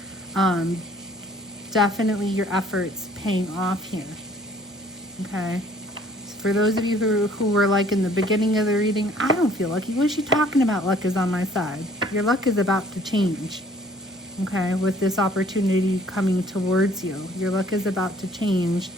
Definitely your efforts paying off here. Okay. So for those of you who were like in the beginning of the reading, I don't feel lucky. What is she talking about? Luck is on my side. Your luck is about to change. Okay. With this opportunity coming towards you, your luck is about to change.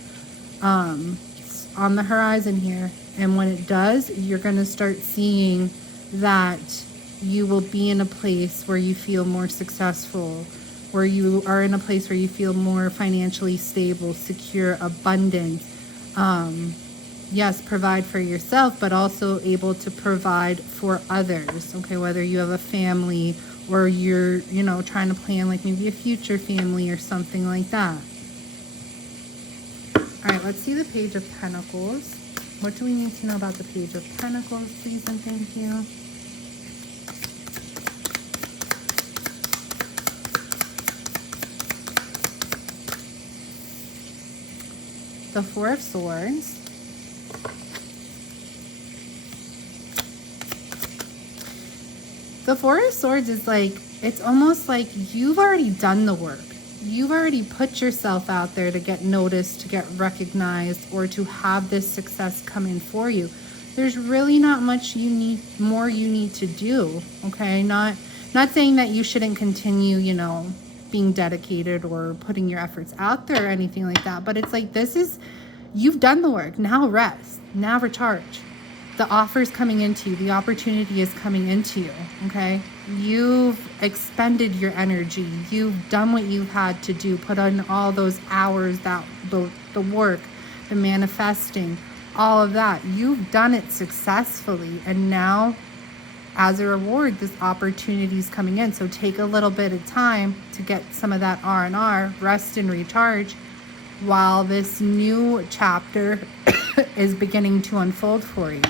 It's on the horizon here. And when it does, you're going to start seeing that you will be in a place where you feel more successful, where you are in a place where you feel more financially stable, secure, abundant. Yes, provide for yourself, but also able to provide for others. Okay, whether you have a family or you're, you know, trying to plan like maybe a future family or something like that. All right, let's see the Page of Pentacles. What do we need to know about the Page of Pentacles, please and thank you? The Four of Swords. The Four of Swords is like, it's almost like you've already done the work. You've already put yourself out there to get noticed, to get recognized, or to have this success come in for you. There's really not much more you need to do, okay? Not saying that you shouldn't continue, you know, being dedicated or putting your efforts out there or anything like that, but it's like you've done the work. Now rest, now recharge. The offer's coming into you. The opportunity is coming into you, okay? You've expended your energy. You've done what you've had to do. Put on all those hours, the work, the manifesting, all of that. You've done it successfully. And now, as a reward, this opportunity is coming in. So take a little bit of time to get some of that R&R, rest and recharge, while this new chapter is beginning to unfold for you,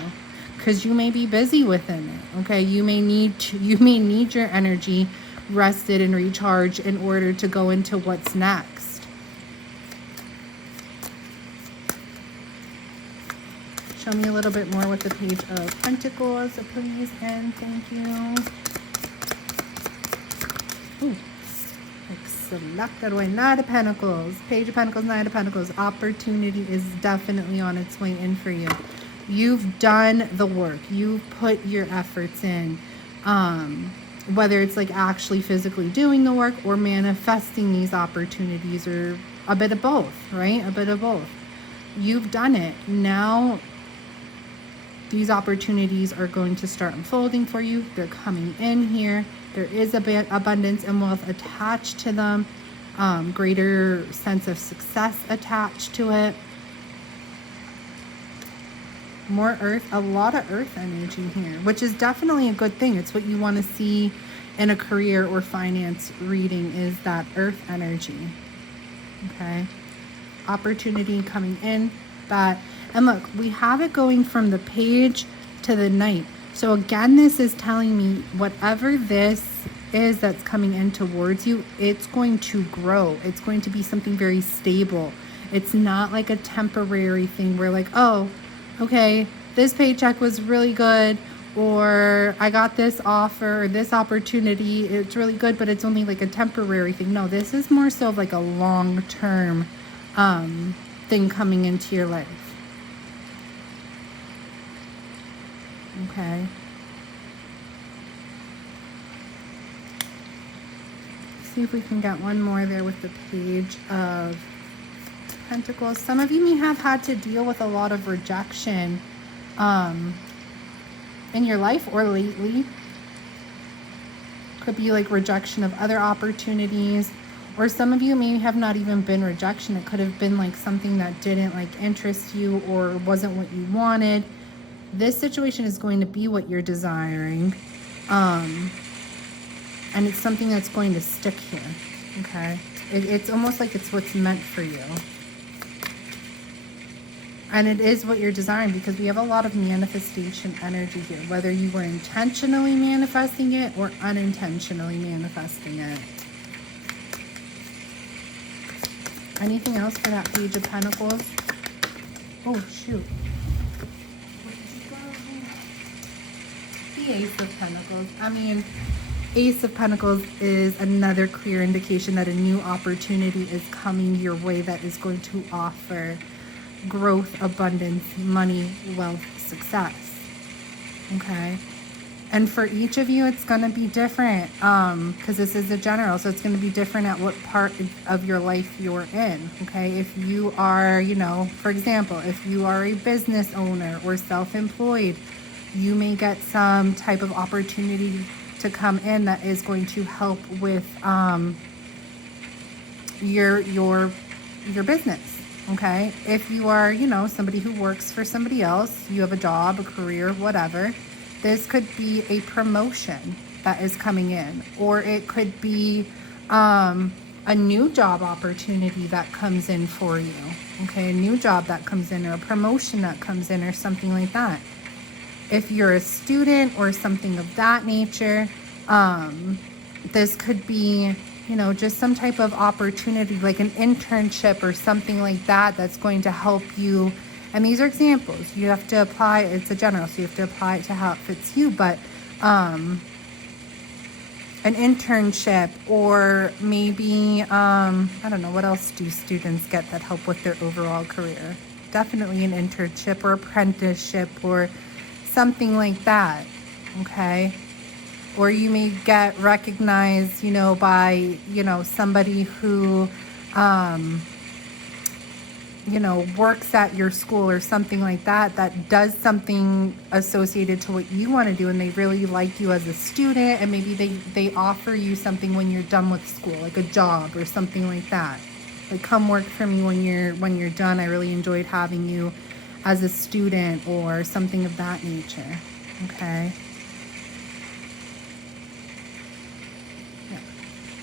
because you may be busy within it, okay? You may need your energy rested and recharged in order to go into what's next. Show me a little bit more with the Page of Pentacles, please, and thank you. Ooh, excelente. Knight of Pentacles, Page of Pentacles, Knight of Pentacles. Opportunity is definitely on its way in for you. You've done the work. You've put your efforts in. Whether it's like actually physically doing the work or manifesting these opportunities, or a bit of both, right? A bit of both. You've done it. Now these opportunities are going to start unfolding for you. They're coming in here. There is a bit abundance and wealth attached to them. Greater sense of success attached to it. More earth, a lot of earth energy here, which is definitely a good thing. It's what you want to see in a career or finance reading, is that earth energy. Okay. Opportunity coming in. That, and look, we have it going from the Page to the Knight. So again, this is telling me whatever this is that's coming in towards you, it's going to grow. It's going to be something very stable. It's not like a temporary thing where like, oh, okay, this paycheck was really good, or I got this offer or this opportunity, it's really good, but it's only like a temporary thing. No, this is more so like a long-term thing coming into your life. Okay. See if we can get one more there with the Page of Pentacles. Some of you may have had to deal with a lot of rejection in your life or lately. Could be like rejection of other opportunities, or some of you may have not even been rejection. It could have been like something that didn't like interest you or wasn't what you wanted. This situation is going to be what you're desiring, and it's something that's going to stick here. Okay, it's almost like it's what's meant for you. And it is what you're desiring, because we have a lot of manifestation energy here, whether you were intentionally manifesting it or unintentionally manifesting it. Anything else for that Page of Pentacles? Oh, shoot. The Ace of Pentacles. I mean, Ace of Pentacles is another clear indication that a new opportunity is coming your way that is going to offer growth, abundance, money, wealth, success. Okay. And for each of you, it's going to be different, because this is a general, so it's going to be different at what part of your life you're in. Okay. If you are, you know, for example, if you are a business owner or self-employed, you may get some type of opportunity to come in that is going to help with your business. Okay, if you are, you know, somebody who works for somebody else, you have a job, a career, whatever, this could be a promotion that is coming in, or it could be a new job opportunity that comes in for you. Okay, a new job that comes in, or a promotion that comes in, or something like that. If you're a student or something of that nature, this could be, you know, just some type of opportunity, like an internship or something like that, that's going to help you. And these are examples. You have to apply, it's a general, so you have to apply it to how it fits you. But an internship, or maybe, I don't know, what else do students get that help with their overall career? Definitely an internship or apprenticeship or something like that. Okay. Or you may get recognized, you know, by, you know, somebody who, you know, works at your school or something like that, that does something associated to what you want to do, and they really like you as a student, and maybe they offer you something when you're done with school, like a job or something like that. Like, come work for me when you're done. I really enjoyed having you as a student, or something of that nature. Okay.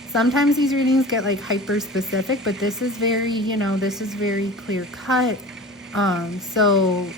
Sometimes these readings get like hyper specific, but this is very, you know, this is very clear cut. So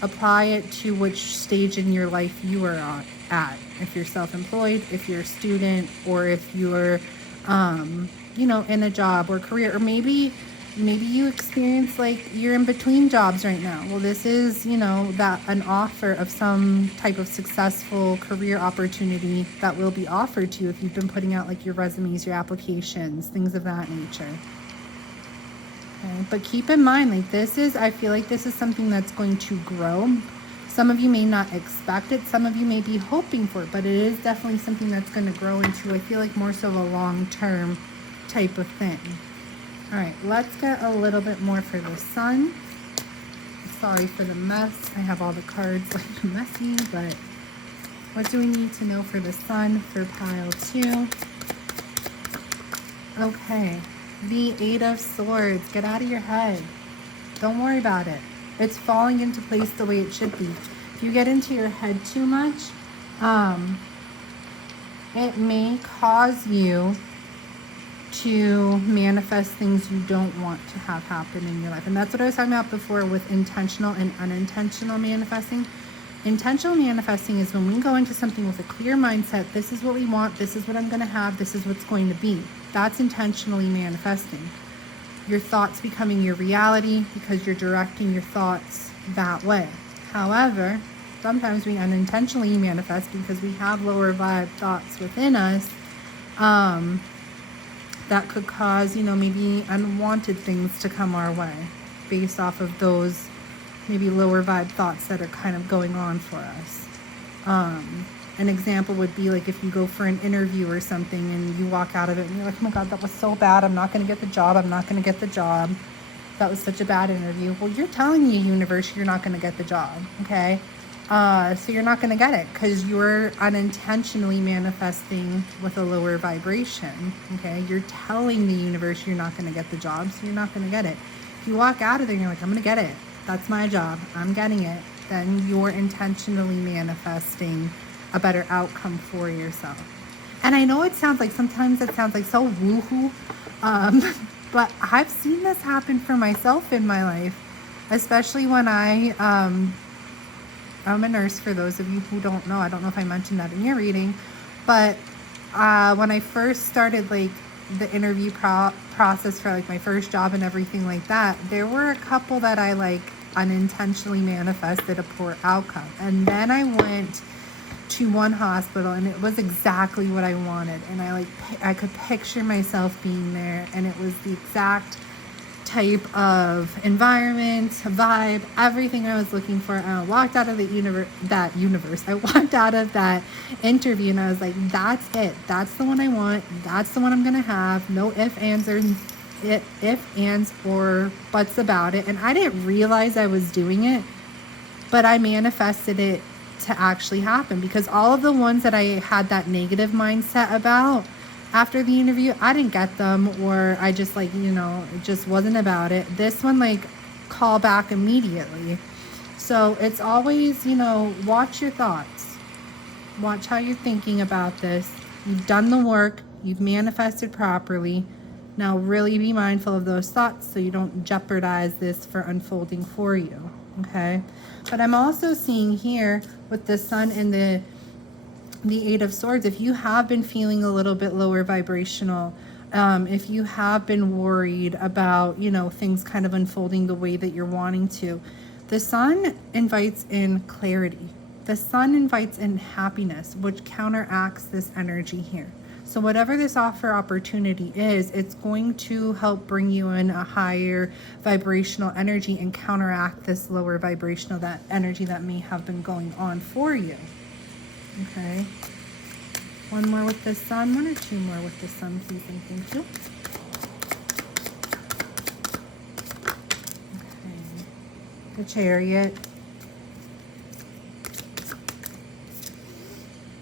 apply it to which stage in your life you are at. If you're self-employed, if you're a student, or if you're, you know, in a job or career, or maybe Maybe you experience like you're in between jobs right now. Well, this is, you know, that an offer of some type of successful career opportunity that will be offered to you if you've been putting out like your resumes, your applications, things of that nature. Okay, but keep in mind, like I feel like this is something that's going to grow. Some of you may not expect it. Some of you may be hoping for it, but it is definitely something that's going to grow into, I feel like, more so of a long-term type of thing. All right, let's get a little bit more for the sun. Sorry for the mess. I have all the cards like messy, but what do we need to know for the sun for pile 2? Okay, the 8 of Swords. Get out of your head. Don't worry about it. It's falling into place the way it should be. If you get into your head too much, it may cause you to manifest things you don't want to have happen in your life. And that's what I was talking about before with intentional and unintentional manifesting. Intentional manifesting is when we go into something with a clear mindset. This is what we want. This is what I'm going to have. This is what's going to be. That's intentionally manifesting. Your thoughts becoming your reality because you're directing your thoughts that way. However, sometimes we unintentionally manifest because we have lower vibe thoughts within us that could cause, you know, maybe unwanted things to come our way based off of those maybe lower vibe thoughts that are kind of going on for us. An example would be like if you go for an interview or something and you walk out of it and you're like, oh my God, that was so bad. I'm not going to get the job. I'm not going to get the job. That was such a bad interview. Well, you're telling you, universe, you're not going to get the job. Okay. So you're not going to get it because you're unintentionally manifesting with a lower vibration. Okay. You're telling the universe you're not going to get the job. So you're not going to get it. If you walk out of there and you're like, I'm going to get it. That's my job. I'm getting it. Then you're intentionally manifesting a better outcome for yourself. And I know sometimes it sounds like so woohoo, but I've seen this happen for myself in my life, especially when I'm a nurse, for those of you who don't know. I don't know if I mentioned that in your reading, but when I first started like the interview process for like my first job and everything like that, there were a couple that I like unintentionally manifested a poor outcome. And then I went to one hospital and it was exactly what I wanted. And I could picture myself being there, and it was the exact type of environment, vibe, everything I was looking for. And I walked out of I walked out of that interview and I was like, that's it. That's the one I want. That's the one I'm going to have. No ifs, ands, or buts about it. And I didn't realize I was doing it, but I manifested it to actually happen, because all of the ones that I had that negative mindset about after the interview, I didn't get them, or I just like, you know, it just wasn't about it. This one, like, call back immediately. So it's always, you know, watch your thoughts. Watch how you're thinking about this. You've done the work. You've manifested properly. Now really be mindful of those thoughts so you don't jeopardize this for unfolding for you. Okay? But I'm also seeing here with the sun and the 8 of Swords, if you have been feeling a little bit lower vibrational, if you have been worried about, you know, things kind of unfolding the way that you're wanting to, the sun invites in clarity. The sun invites in happiness, which counteracts this energy here. So whatever this opportunity is, it's going to help bring you in a higher vibrational energy and counteract this lower vibrational energy that may have been going on for you. Okay. One more with the sun. 1 or 2 more with the sun, please and thank you. Okay. The Chariot.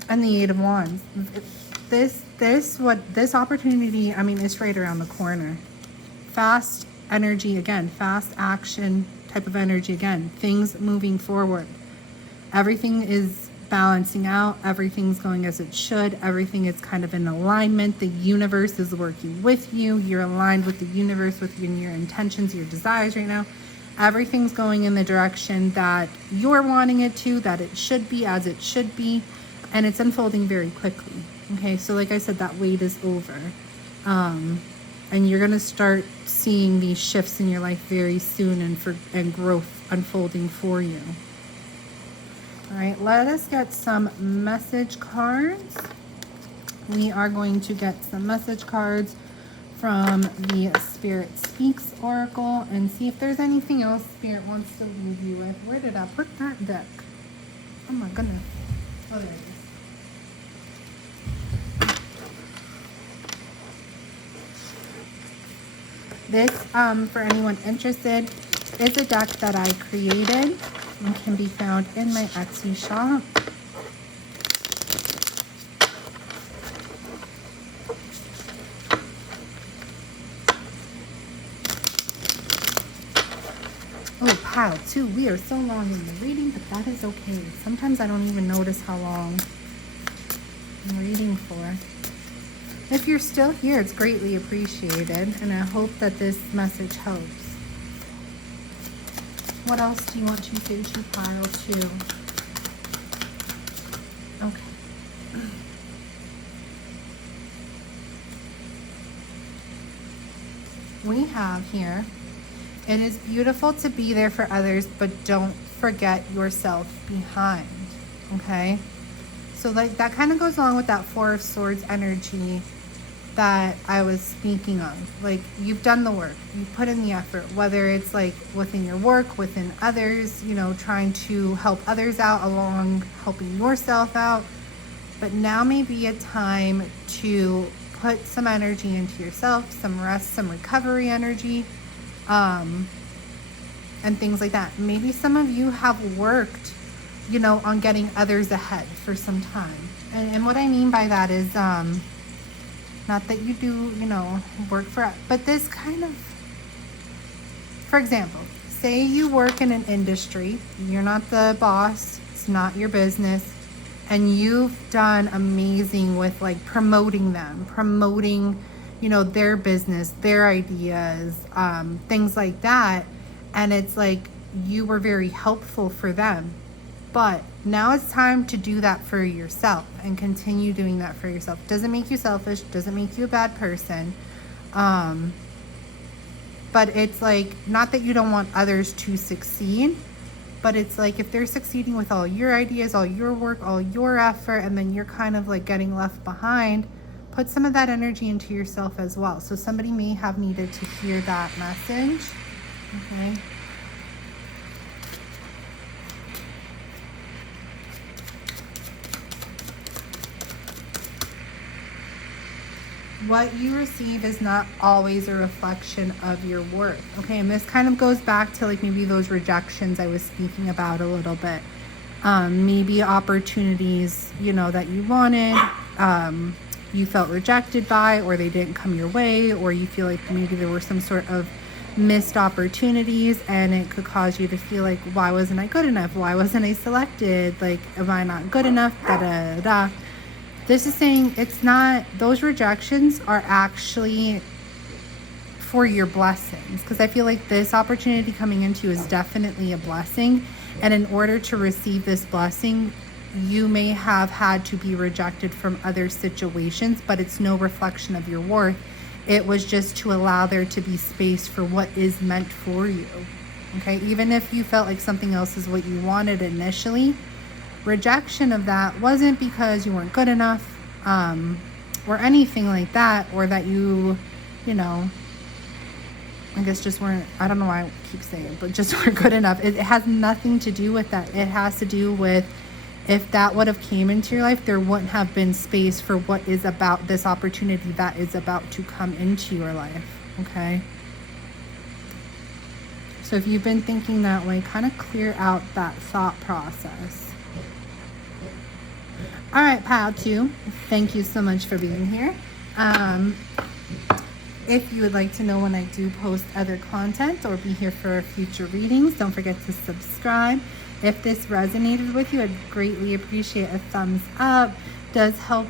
And the 8 of Wands. This opportunity, I mean, it's right around the corner. Fast energy again, fast action type of energy again, things moving forward. Everything is balancing out, everything's going as it should, everything is kind of in alignment. The universe is working with you. You're aligned with the universe, with your intentions, your desires right now. Everything's going in the direction that you're wanting it to, that it should be, as it should be, and it's unfolding very quickly. Okay, so like I said, that wait is over. And you're going to start seeing these shifts in your life very soon, and growth unfolding for you. All right, let us get some message cards. We are going to get some message cards from the Spirit Speaks Oracle and see if there's anything else Spirit wants to leave you with. Where did I put that deck? Oh my goodness. Oh, there it is. This, for anyone interested, is a deck that I created and can be found in my Etsy shop. Oh, pile 2. We are so long in the reading, but that is okay. Sometimes I don't even notice how long I'm reading for. If you're still here, it's greatly appreciated, and I hope that this message helps. What else do you want to say to pile 2? Okay. We have here, it is beautiful to be there for others, but don't forget yourself behind. Okay? So like that kind of goes along with that Four of Swords energy that I was speaking of. Like, you've done the work, you put in the effort, whether it's like within your work, within others, you know, trying to help others out along helping yourself out. But now may be a time to put some energy into yourself, some rest, some recovery energy, and things like that. Maybe some of you have worked, you know, on getting others ahead for some time. And what I mean by that is, not that you do, you know, work for, but this kind of, for example, say you work in an industry, you're not the boss, it's not your business, and you've done amazing with like promoting them, promoting, you know, their business, their ideas, things like that. And it's like you were very helpful for them. But now it's time to do that for yourself and continue doing that for yourself. Doesn't make you selfish, doesn't make you a bad person. But it's like, not that you don't want others to succeed, but it's like if they're succeeding with all your ideas, all your work, all your effort, and then you're kind of like getting left behind, put some of that energy into yourself as well. So somebody may have needed to hear that message. Okay. What you receive is not always a reflection of your worth. Okay, and this kind of goes back to like maybe those rejections I was speaking about a little bit. Maybe opportunities, you know, that you wanted, you felt rejected by, or they didn't come your way, or you feel like maybe there were some sort of missed opportunities, and it could cause you to feel like, why wasn't I good enough? Why wasn't I selected? Like, am I not good enough? Da da da. This is saying it's not, those rejections are actually for your blessings. Because I feel like this opportunity coming into you is definitely a blessing. And in order to receive this blessing, you may have had to be rejected from other situations, but it's no reflection of your worth. It was just to allow there to be space for what is meant for you. Okay, even if you felt like something else is what you wanted initially, rejection of that wasn't because you weren't good enough, or anything like that, or that you know, I guess just weren't, I don't know why I keep saying it, but just weren't good enough. It has nothing to do with that. It has to do with, if that would have came into your life, there wouldn't have been space for what is about this opportunity that is about to come into your life. Okay, so if you've been thinking that way, kind of clear out that thought process. All right, pile 2, thank you so much for being here. If you would like to know when I do post other content or be here for future readings, don't forget to subscribe. If this resonated with you, I'd greatly appreciate a thumbs up. Does help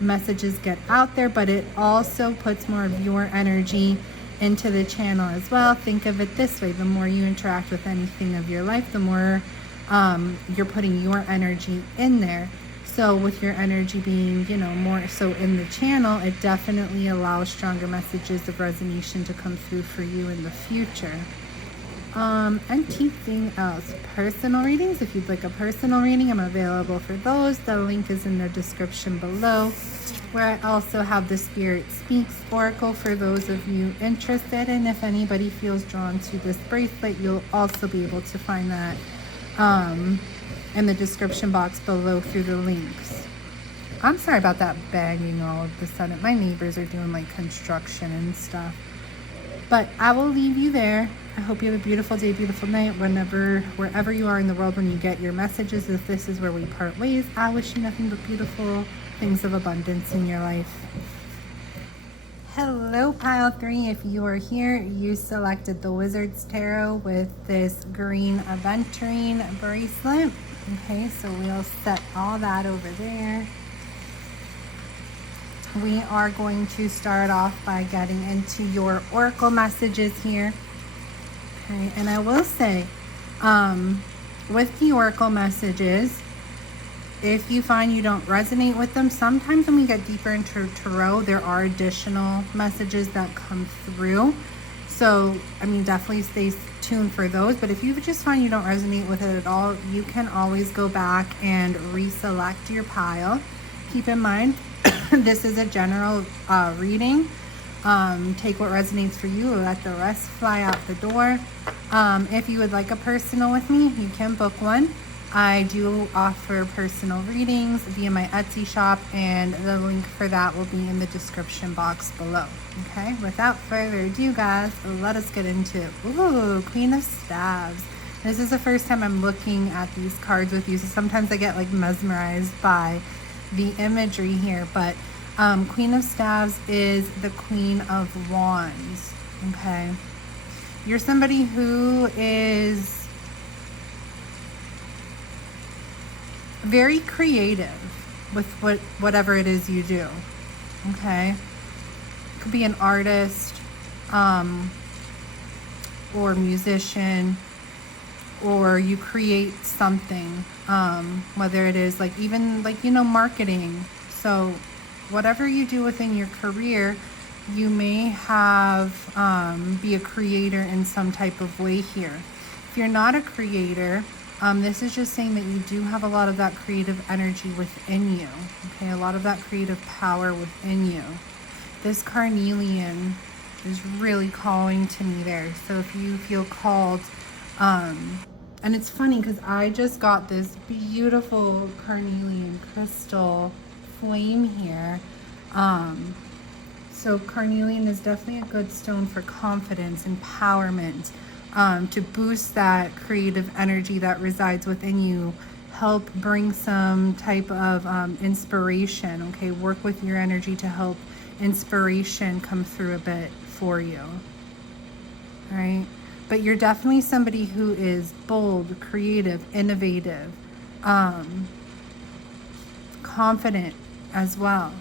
messages get out there, but it also puts more of your energy into the channel as well. Think of it this way: the more you interact with anything of your life, the more you're putting your energy in there. So with your energy being, you know, more so in the channel, it definitely allows stronger messages of resonation to come through for you in the future. Anything else? Personal readings. If you'd like a personal reading, I'm available for those. The link is in the description below, where I also have the Spirit Speaks Oracle for those of you interested. And if anybody feels drawn to this bracelet, you'll also be able to find that in the description box below through the links. I'm sorry about that banging all of a sudden. My neighbors are doing like construction and stuff. But I will leave you there. I hope you have a beautiful day, beautiful night, wherever you are in the world when you get your messages. If this is where we part ways, I wish you nothing but beautiful things of abundance in your life. Hello, pile 3. If you are here, you selected the Wizard's Tarot with this green aventurine bracelet. Okay, so we'll set all that over there. We are going to start off by getting into your oracle messages here. Okay, and I will say, with the oracle messages, if you find you don't resonate with them, sometimes when we get deeper into tarot, there are additional messages that come through. So, I mean, definitely stay tuned for those. But if you just find you don't resonate with it at all, you can always go back and reselect your pile. Keep in mind, this is a general reading. Take what resonates for you, let the rest fly out the door. If you would like a personal with me, you can book one. I do offer personal readings via my Etsy shop, and the link for that will be in the description box below. Okay, without further ado, guys, let us get into it. Ooh, Queen of Staves. This is the first time I'm looking at these cards with you, so sometimes I get like mesmerized by the imagery here, but Queen of Staves is the Queen of Wands. Okay, you're somebody who is very creative with whatever it is you do. Okay, could be an artist, or musician, or you create something, whether it is like even like, you know, marketing. So whatever you do within your career, you may have be a creator in some type of way here. If you're not a creator, this is just saying that you do have a lot of that creative energy within you. Okay, a lot of that creative power within you. This carnelian is really calling to me there. So if you feel called, and it's funny because I just got this beautiful carnelian crystal flame here. So carnelian is definitely a good stone for confidence, empowerment, to boost that creative energy that resides within you. Help bring some type of inspiration. Okay, work with your energy to help inspiration come through a bit for you. All right, but you're definitely somebody who is bold, creative, innovative, confident as well.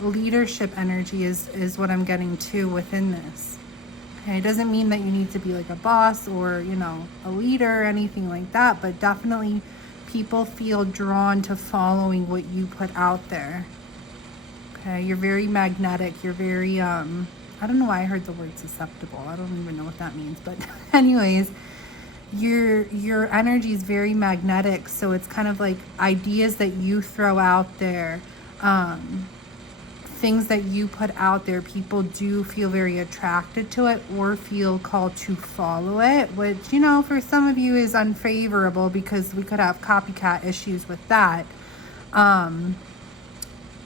Leadership energy is what I'm getting to within this. Okay, it doesn't mean that you need to be like a boss or, you know, a leader or anything like that, but definitely people feel drawn to following what you put out there. Okay, you're very magnetic. You're very, I don't know why I heard the word susceptible. I don't even know what that means, but anyways, your energy is very magnetic. So it's kind of like ideas that you throw out there, things that you put out there, people do feel very attracted to it or feel called to follow it, which, you know, for some of you is unfavorable because we could have copycat issues with that.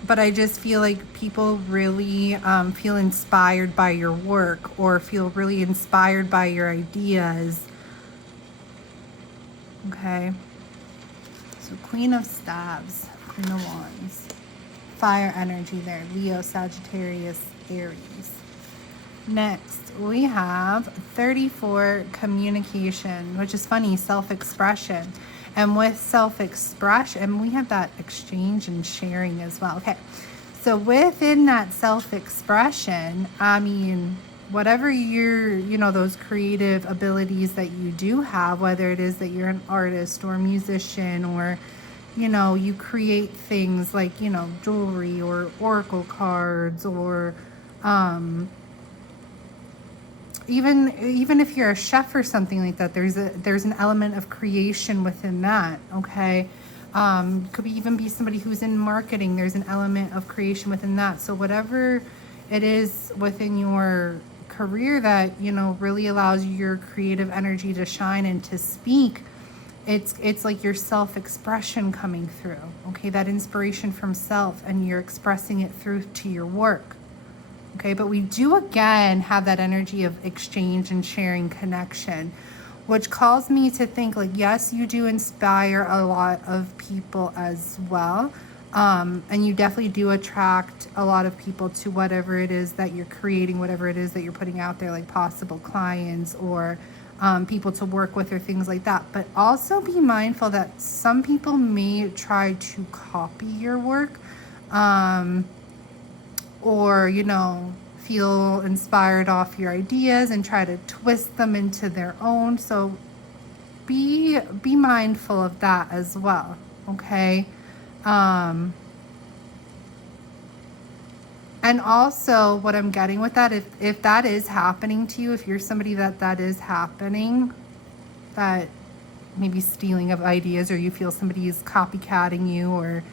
But I just feel like people really feel inspired by your work or feel really inspired by your ideas. Okay. So Queen of Staves, Queen of Wands. Fire energy there. Leo, Sagittarius, Aries. Next, we have 34, communication, which is funny, self-expression. And with self-expression, we have that exchange and sharing as well. Okay, so within that self-expression, I mean, whatever your, you know, those creative abilities that you do have, whether it is that you're an artist or a musician or, you create things like, jewelry or oracle cards, or even if you're a chef or something like that, there's an element of creation within that. Okay. Could even be somebody who's in marketing. There's an element of creation within that. So whatever it is within your career that, really allows your creative energy to shine and to speak, it's like your self-expression coming through. Okay. That inspiration from self, and you're expressing it through to your work. Okay. But we do again have that energy of exchange and sharing, connection, which calls me to think like, yes, you do inspire a lot of people as well. And you definitely do attract a lot of people to whatever it is that you're creating, whatever it is that you're putting out there, like possible clients or people to work with or things like that. But also be mindful that some people may try to copy your work, or, feel inspired off your ideas and try to twist them into their own. So be mindful of that as well. Okay. And also what I'm getting with that, if that is happening to you, if you're somebody that is happening, that maybe stealing of ideas, or you feel somebody is copycatting you or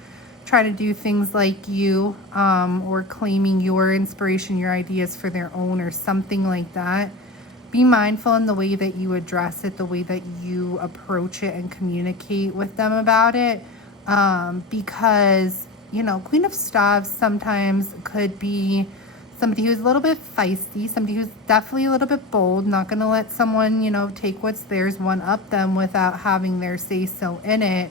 trying to do things like you, or claiming your inspiration, your ideas for their own or something like that, be mindful in the way that you address it, the way that you approach it and communicate with them about it. Because, Queen of Staves sometimes could be somebody who's a little bit feisty, somebody who's definitely a little bit bold, not going to let someone, take what's theirs, one up them without having their say so in it.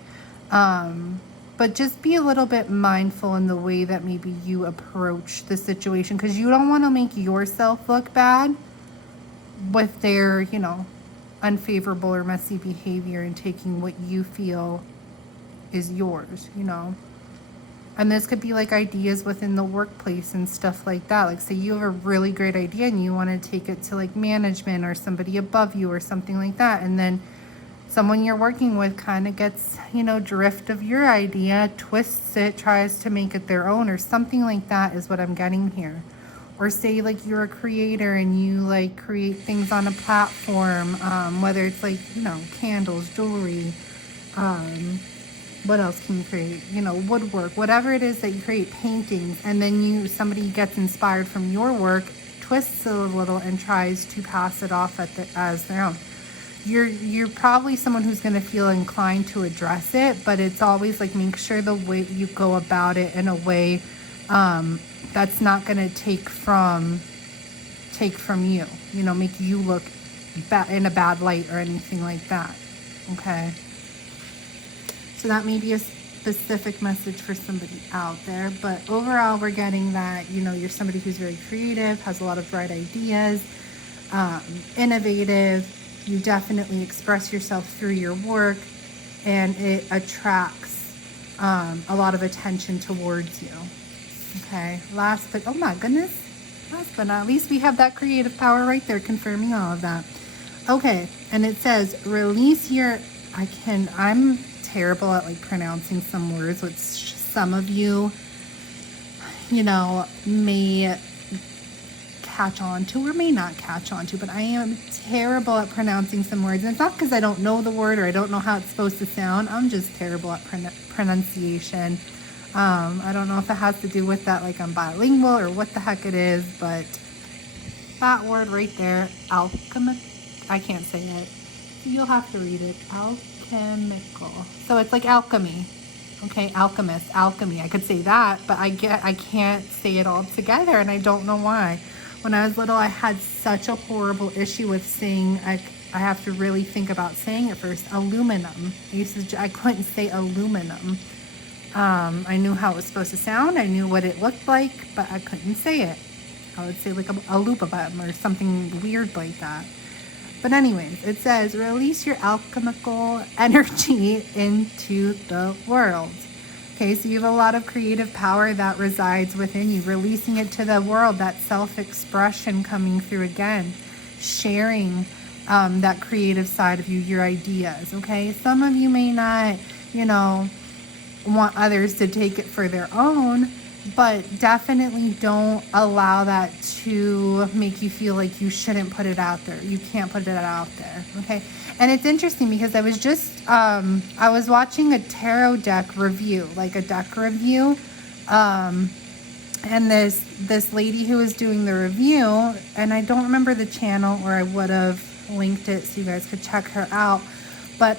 But just be a little bit mindful in the way that maybe you approach the situation, because you don't want to make yourself look bad with their, unfavorable or messy behavior and taking what you feel is yours, And this could be like ideas within the workplace and stuff like that. Like, say you have a really great idea and you want to take it to like management or somebody above you or something like that. And then someone you're working with kind of gets, drift of your idea, twists it, tries to make it their own or something like that is what I'm getting here. Or say like you're a creator and you like create things on a platform, whether it's like, candles, jewelry, what else can you create? Woodwork, whatever it is that you create, paintings, and then somebody gets inspired from your work, twists it a little and tries to pass it off as their own. You're probably someone who's going to feel inclined to address it, but it's always like make sure the way you go about it in a way that's not going to take from you, make you look in a bad light or anything like that. Okay. So that may be a specific message for somebody out there, but overall we're getting that, you're somebody who's very creative, has a lot of bright ideas, innovative. You definitely express yourself through your work, and it attracts a lot of attention towards you. Okay, last but not least, we have that creative power right there confirming all of that. Okay, and it says release your, I'm terrible at like pronouncing some words, which some of you, may catch on to or may not catch on to, but I am terrible at pronouncing some words. And it's not because I don't know the word or I don't know how it's supposed to sound. I'm just terrible at pronunciation. I don't know if it has to do with that, like I'm bilingual or what the heck it is, but that word right there, alchemy, I can't say it. You'll have to read it. Alchemical. So it's like alchemy. Okay, alchemist, alchemy. I could say that, but I can't say it all together, and I don't know why. When I was little, I had such a horrible issue with saying, I have to really think about saying it first, aluminum. I couldn't say aluminum. I knew how it was supposed to sound. I knew what it looked like, but I couldn't say it. I would say like a lupabum or something weird like that. But anyways, it says, release your alchemical energy into the world. Okay, so you have a lot of creative power that resides within you, releasing it to the world, that self-expression coming through again, sharing that creative side of you, your ideas, okay? Some of you may not, want others to take it for their own, but definitely don't allow that to make you feel like you shouldn't put it out there. You can't put it out there, okay? And it's interesting because I was just, I was watching a tarot deck review, like a deck review, and this lady who was doing the review, and I don't remember the channel, or I would have linked it so you guys could check her out. But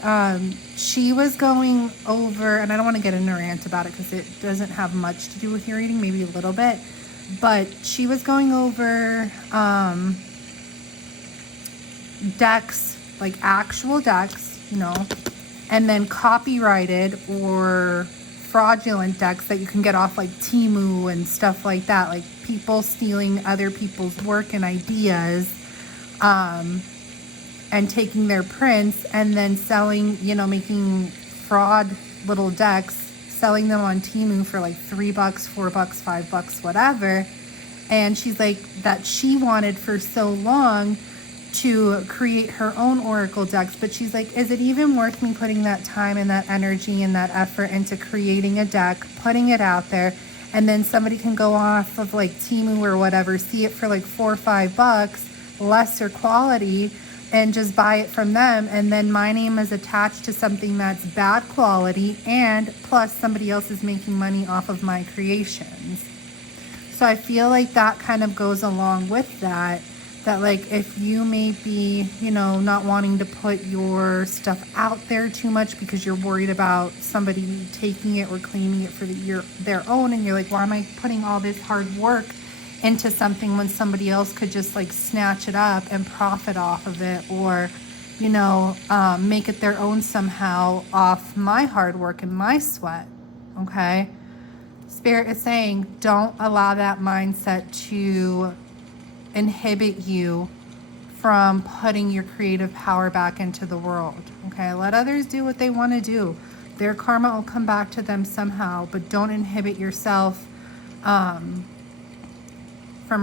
she was going over, and I don't want to get in a rant about it because it doesn't have much to do with your reading, maybe a little bit. But she was going over decks, like actual decks, you know, and then copyrighted or fraudulent decks that you can get off like Temu and stuff like that, like people stealing other people's work and ideas, and taking their prints and then selling, you know, making fraud little decks, selling them on Temu for like $3, $4, $5, whatever. And she's like, that she wanted for so long to create her own oracle decks, but she's like, is it even worth me putting that time and that energy and that effort into creating a deck, putting it out there, and then somebody can go off of like Temu or whatever, see it for like $4 or $5, lesser quality, and just buy it from them, and then my name is attached to something that's bad quality, and plus somebody else is making money off of my creations. So I feel like that kind of goes along with that like if you may be, you know, not wanting to put your stuff out there too much because you're worried about somebody taking it or claiming it for their own, and you're like, why am I putting all this hard work into something when somebody else could just like snatch it up and profit off of it, or, you know, make it their own somehow off my hard work and my sweat, okay? Spirit is saying, don't allow that mindset to inhibit you from putting your creative power back into the world, okay? Let others do what they want to do. Their karma will come back to them somehow, but don't inhibit yourself from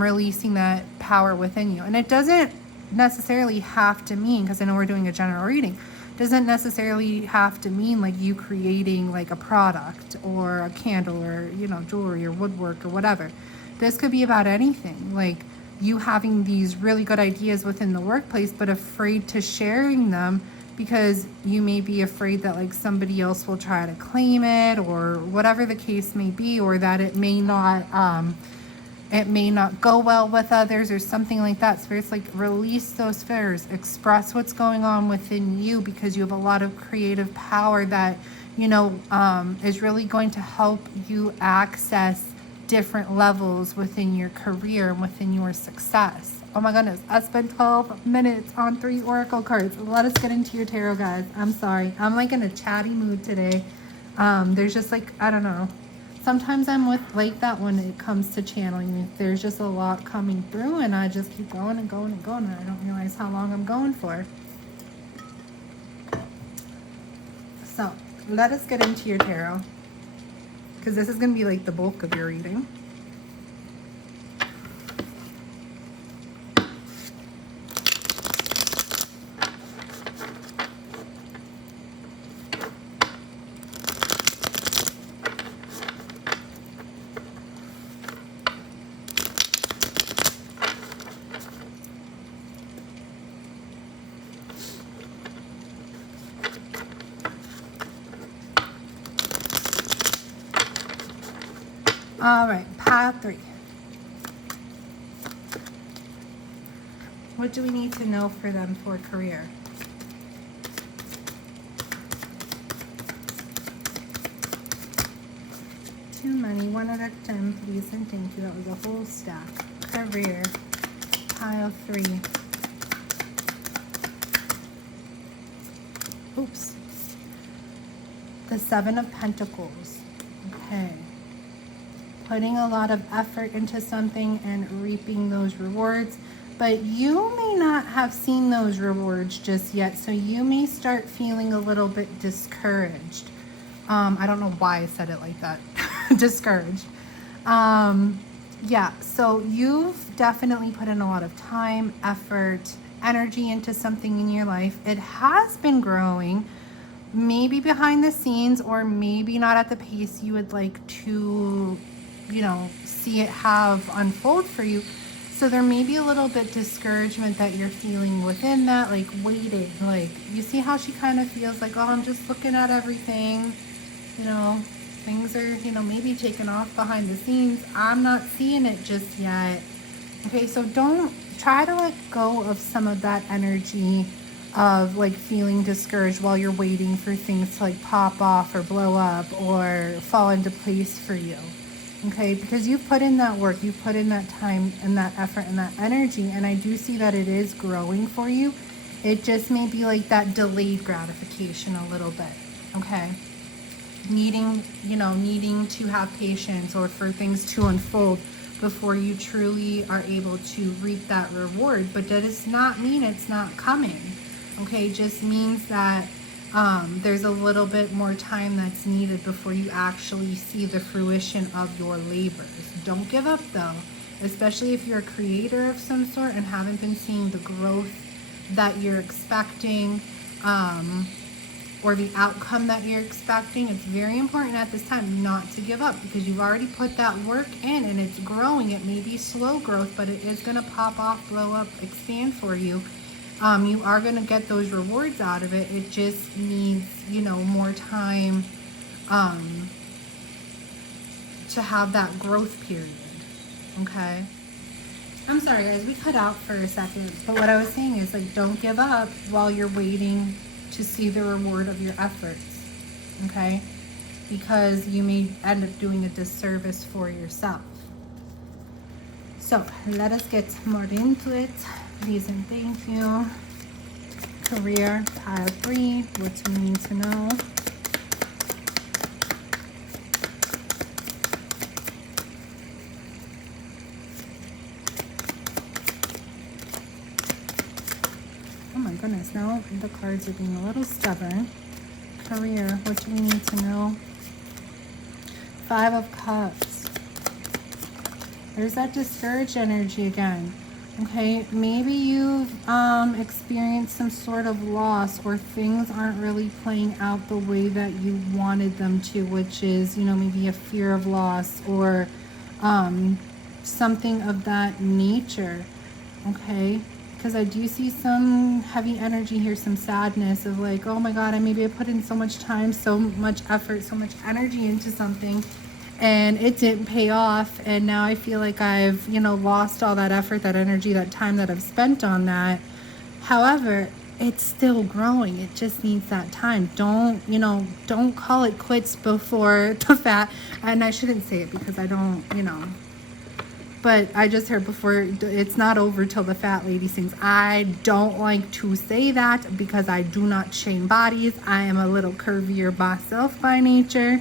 releasing that power within you. And it doesn't necessarily have to mean, because I know we're doing a general reading, doesn't necessarily have to mean like you creating like a product or a candle or, you know, jewelry or woodwork or whatever. This could be about anything, like you having these really good ideas within the workplace but afraid to sharing them because you may be afraid that like somebody else will try to claim it or whatever the case may be, or that it may not go well with others or something like that. So it's like, release those fears, express what's going on within you, because you have a lot of creative power that, you know, is really going to help you access different levels within your career and within your success. Oh my goodness, I spent 12 minutes on 3 oracle cards. Let us get into your tarot, guys. I'm sorry, I'm like in a chatty mood today. There's just like, I don't know, sometimes I'm like that when it comes to channeling. There's just a lot coming through and I just keep going and going and going, and I don't realize how long I'm going for. So let us get into your tarot, because this is going to be like the bulk of your reading. All right, pile 3. What do we need to know for them for career? Two money, 1 out of 10, please and thank you. That was a whole stack. Career, pile 3. Oops. The 7 of Pentacles. Okay. Putting a lot of effort into something and reaping those rewards, but you may not have seen those rewards just yet, so you may start feeling a little bit discouraged. I don't know why I said it like that. Discouraged. Yeah, so you've definitely put in a lot of time, effort, energy into something in your life. It has been growing, maybe behind the scenes, or maybe not at the pace you would like to, see it have unfold for you. So there may be a little bit discouragement that you're feeling within that, like waiting. Like, you see how she kind of feels like, oh, I'm just looking at everything, things are, maybe taken off behind the scenes. I'm not seeing it just yet. Okay, so don't try to let go of some of that energy of like feeling discouraged while you're waiting for things to like pop off or blow up or fall into place for you. Okay, because you've put in that work, you've put in that time and that effort and that energy, and I do see that it is growing for you. It just may be like that delayed gratification a little bit. Okay, needing to have patience or for things to unfold before you truly are able to reap that reward. But that does not mean it's not coming. Okay, it just means that there's a little bit more time that's needed before you actually see the fruition of your labors. Don't give up though, especially if you're a creator of some sort and haven't been seeing the growth that you're expecting, or the outcome that you're expecting. It's very important at this time not to give up, because you've already put that work in and it's growing. It may be slow growth, but it is going to pop off, blow up, expand for you. You are going to get those rewards out of it. It just needs, more time to have that growth period. Okay. I'm sorry, guys, we cut out for a second. But what I was saying is, like, don't give up while you're waiting to see the reward of your efforts. Okay. Because you may end up doing a disservice for yourself. So let us get more into it. Please and thank you. Career, pile 3. What do we need to know? Oh my goodness, now the cards are being a little stubborn. Career, what do we need to know? 5 of Cups. There's that discouraged energy again. Okay, maybe you've experienced some sort of loss, or things aren't really playing out the way that you wanted them to, which is, maybe a fear of loss or something of that nature. Okay, because I do see some heavy energy here, some sadness of like, oh my God, maybe I put in so much time, so much effort, so much energy into something, and it didn't pay off, and now I feel like I've, lost all that effort, that energy, that time that I've spent on that. However, it's still growing. It just needs that time. Don't call it quits before the fact. And I shouldn't say it because I don't, but I just heard before, it's not over till the fat lady sings. I don't like to say that because I do not shame bodies. I am a little curvier myself by nature.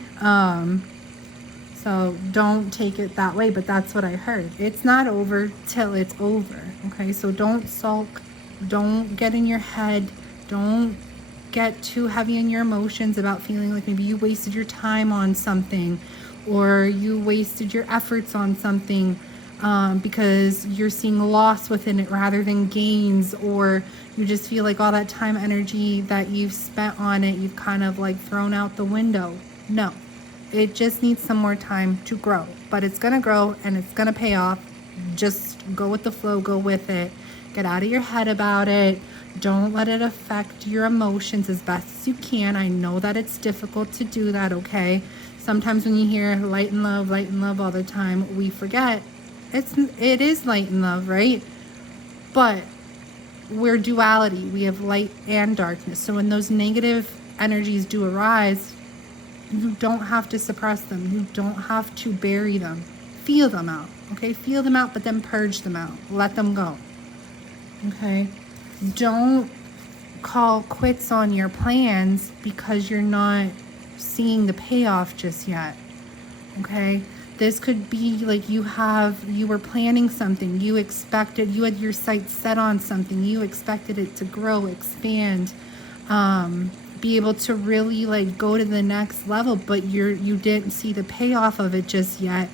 So don't take it that way, but that's what I heard. It's not over till it's over. Okay, so don't sulk. Don't get in your head. Don't get too heavy in your emotions about feeling like maybe you wasted your time on something, or you wasted your efforts on something because you're seeing loss within it rather than gains, or you just feel like all that time, energy that you've spent on it, you've kind of like thrown out the window. No. It just needs some more time to grow, but it's going to grow and it's going to pay off. Just go with the flow, go with it. Get out of your head about it. Don't let it affect your emotions as best as you can. I know that it's difficult to do that, okay? Sometimes when you hear light and love all the time, we forget it is light and love, right? But we're duality. We have light and darkness. So when those negative energies do arise, you don't have to suppress them. You don't have to bury them. Feel them out, okay? Feel them out, but then purge them out. Let them go, okay? Don't call quits on your plans because you're not seeing the payoff just yet, okay? This could be like you were planning something. You had your sights set on something. You expected it to grow, expand, be able to really like go to the next level, but you didn't see the payoff of it just yet.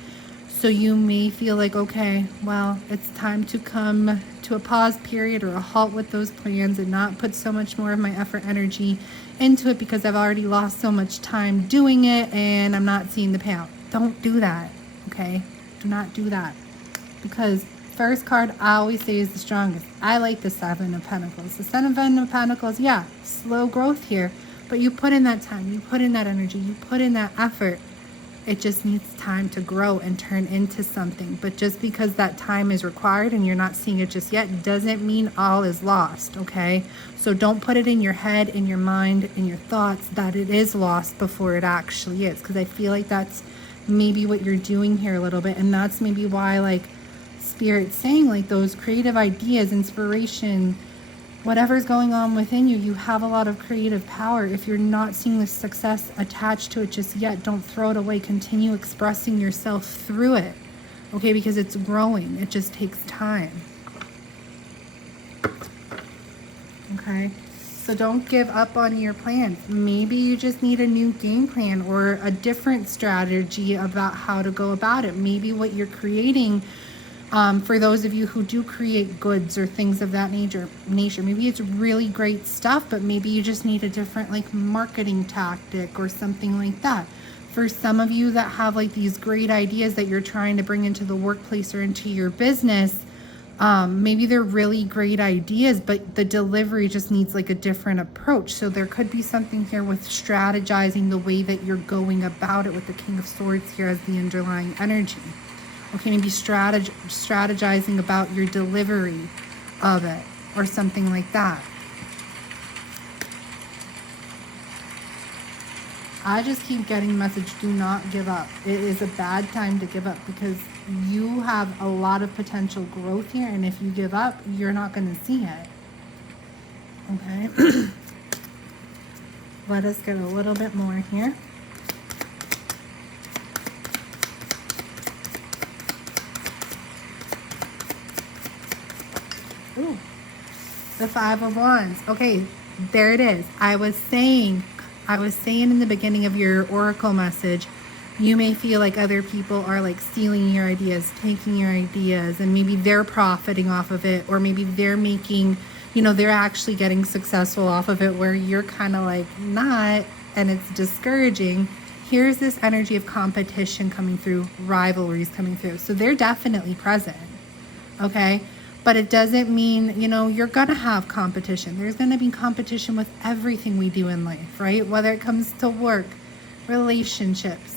So you may feel like, okay, well, it's time to come to a pause period or a halt with those plans and not put so much more of my effort, energy into it because I've already lost so much time doing it and I'm not seeing the payout. Don't do that, okay? Do not do that. Because first card I always say is the strongest. I like the Seven of Pentacles. The Seven of Pentacles, yeah, slow growth here. But you put in that time, you put in that energy, you put in that effort. It just needs time to grow and turn into something. But just because that time is required and you're not seeing it just yet doesn't mean all is lost, okay? So don't put it in your head, in your mind, in your thoughts that it is lost before it actually is. Because I feel like that's maybe what you're doing here a little bit. And that's maybe why, like, Spirit's saying, like, those creative ideas, inspiration, whatever's going on within you, you have a lot of creative power. If you're not seeing the success attached to it just yet, don't throw it away. Continue expressing yourself through it, okay? Because it's growing. It just takes time, okay? So don't give up on your plans. Maybe you just need a new game plan or a different strategy about how to go about it. Maybe what you're creating, for those of you who do create goods or things of that nature, maybe it's really great stuff, but maybe you just need a different, like, marketing tactic or something like that. For some of you that have, like, these great ideas that you're trying to bring into the workplace or into your business, maybe they're really great ideas, but the delivery just needs, like, a different approach. So there could be something here with strategizing the way that you're going about it with the King of Swords here as the underlying energy. Okay, maybe strategizing about your delivery of it or something like that. I just keep getting the message, do not give up. It is a bad time to give up because you have a lot of potential growth here, and if you give up, you're not going to see it. Okay? Let us get a little bit more here. Ooh, the Five of Wands. Okay, there it is. I was saying in the beginning of your oracle message, you may feel like other people are, like, stealing your ideas, taking your ideas, and maybe they're profiting off of it, or maybe they're making, you know, they're actually getting successful off of it where you're kind of like not, and it's discouraging. Here's this energy of competition coming through, rivalries coming through. So they're definitely present, okay? But it doesn't mean, you know, you're going to have competition. There's going to be competition with everything we do in life, right? Whether it comes to work, relationships,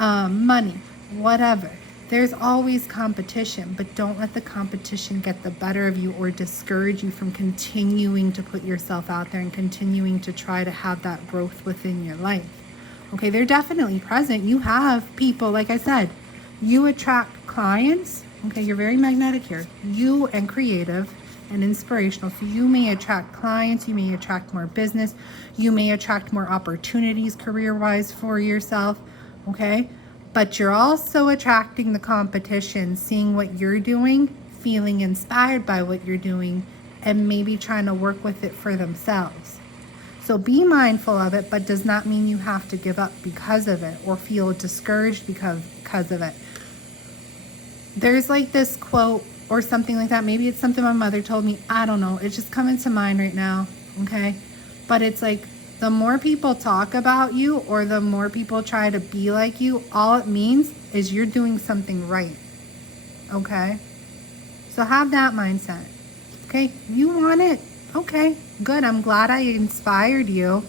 money, whatever. There's always competition, but don't let the competition get the better of you or discourage you from continuing to put yourself out there and continuing to try to have that growth within your life. Okay, they're definitely present. You have people, like I said, you attract clients. Okay, you're very magnetic here. You and creative and inspirational. So you may attract clients, you may attract more business, you may attract more opportunities career-wise for yourself, okay? But you're also attracting the competition, seeing what you're doing, feeling inspired by what you're doing, and maybe trying to work with it for themselves. So be mindful of it, but does not mean you have to give up because of it or feel discouraged because of it. There's, like, this quote or something like that. Maybe it's something my mother told me. I don't know. It's just coming to mind right now, okay? But it's like, the more people talk about you or the more people try to be like you, all it means is you're doing something right, okay? So have that mindset, okay? You want it? Okay, good. I'm glad I inspired you.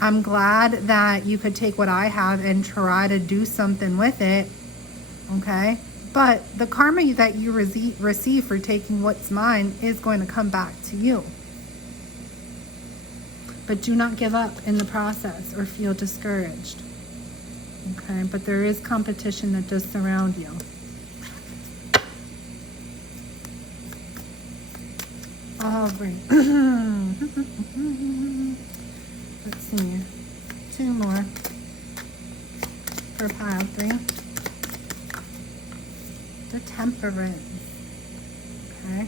I'm glad that you could take what I have and try to do something with it, okay? But the karma that you receive for taking what's mine is going to come back to you. But do not give up in the process or feel discouraged. Okay, but there is competition that does surround you. All right. Let's see. 2 more for pile 3. The Temperance. Okay.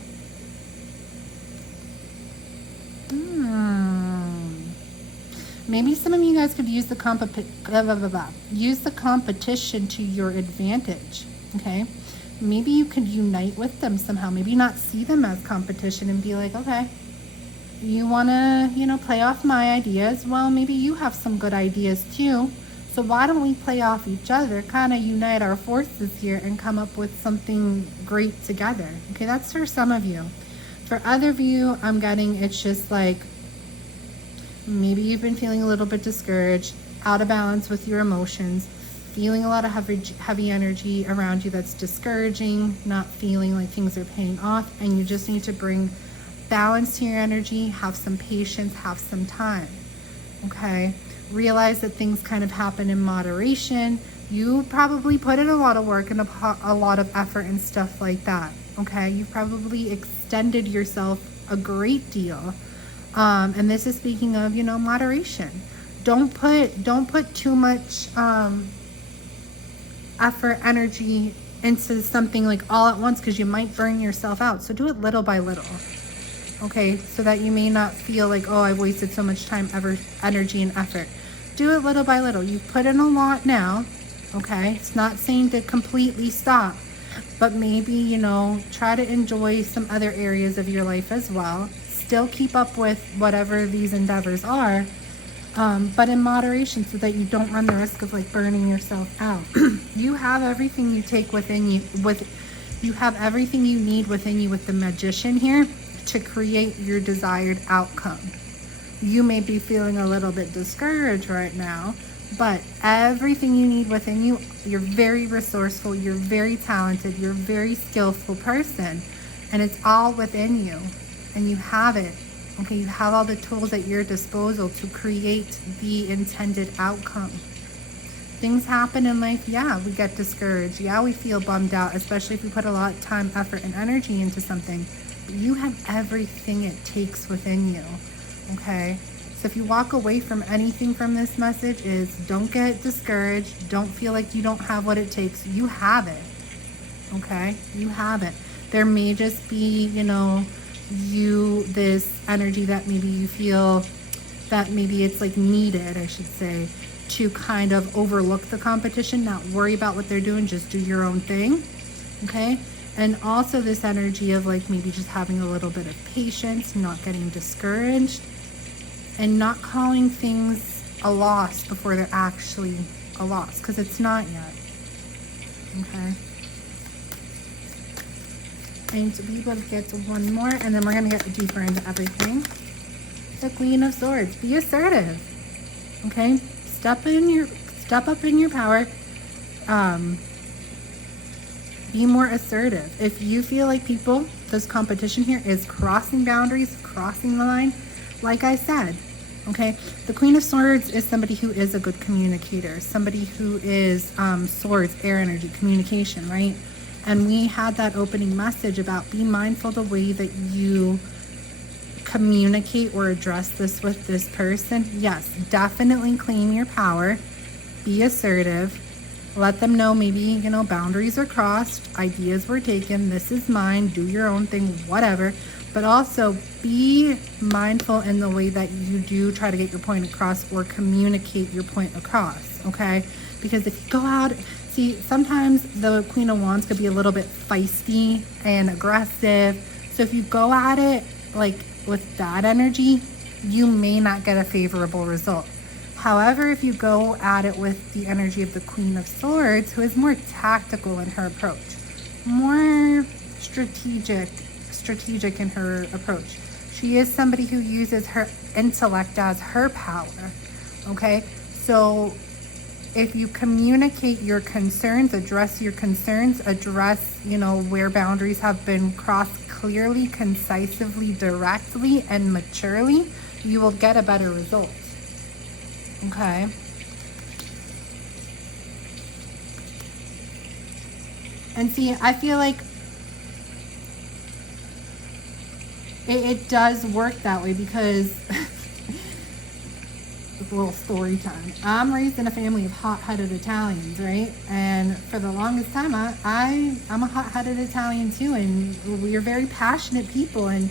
Maybe some of you guys could use the competition to your advantage. Okay. maybe you could unite with them somehow. Maybe not see them as competition and be like, okay, you want to, play off my ideas. Well, maybe you have some good ideas too. So why don't we play off each other, kind of unite our forces here and come up with something great together. Okay, that's for some of you. For other of you, I'm getting it's just like, maybe you've been feeling a little bit discouraged, out of balance with your emotions, feeling a lot of heavy energy around you that's discouraging, not feeling like things are paying off, and you just need to bring balance to your energy, have some patience, have some time, okay? Realize that things kind of happen in moderation. You probably put in a lot of work and a lot of effort and stuff like that, okay? You probably extended yourself a great deal. And this is speaking of, moderation. Don't put too much effort, energy into something like all at once, because you might burn yourself out. So do it little by little, okay? So that you may not feel like, oh, I've wasted so much time, energy, and effort. Do it little by little. You've put in a lot now, okay? It's not saying to completely stop, but maybe, try to enjoy some other areas of your life as well. Still keep up with whatever these endeavors are, but in moderation, so that you don't run the risk of like burning yourself out. You have everything you take within you, you have everything you need within you with the Magician here to create your desired outcome. You may be feeling a little bit discouraged right now, but everything you need within you, you're very resourceful, you're very talented, you're a very skillful person, and it's all within you. And you have it, okay? You have all the tools at your disposal to create the intended outcome. Things happen in life, yeah, we get discouraged. Yeah, we feel bummed out, especially if we put a lot of time, effort, and energy into something. But you have everything it takes within you, okay? So if you walk away from anything from this message is don't get discouraged. Don't feel like you don't have what it takes. You have it, okay? You have it. There may just be, this energy that maybe you feel that maybe it's like needed, I should say, to kind of overlook the competition, not worry about what they're doing, just do your own thing, okay? And also this energy of like maybe just having a little bit of patience, not getting discouraged, and not calling things a loss before they're actually a loss, because it's not yet, okay? And to be able to get to one more, and then we're going to get deeper into everything. The Queen of Swords. Be assertive, okay? Step up in your power. Be more assertive. If you feel like this competition here is crossing boundaries, crossing the line, like I said, okay? The Queen of Swords is somebody who is a good communicator, somebody who is swords, air energy, communication, right? And we had that opening message about be mindful the way that you communicate or address this with this person. Yes, definitely claim your power. Be assertive. Let them know maybe, boundaries are crossed, ideas were taken, this is mine, do your own thing, whatever. But also be mindful in the way that you do try to get your point across or communicate your point across, okay? Because if you go out, see, sometimes the Queen of Wands could be a little bit feisty and aggressive. So if you go at it like with that energy, you may not get a favorable result. However, if you go at it with the energy of the Queen of Swords, who is more tactical in her approach, more strategic in her approach. She is somebody who uses her intellect as her power, okay? So if you communicate your concerns, address where boundaries have been crossed clearly, concisely, directly, and maturely, you will get a better result. Okay. And see, I feel like it does work that way because a little story time. I'm raised in a family of hot-headed Italians, right? And for the longest time, I'm a hot-headed Italian too, and we are very passionate people, and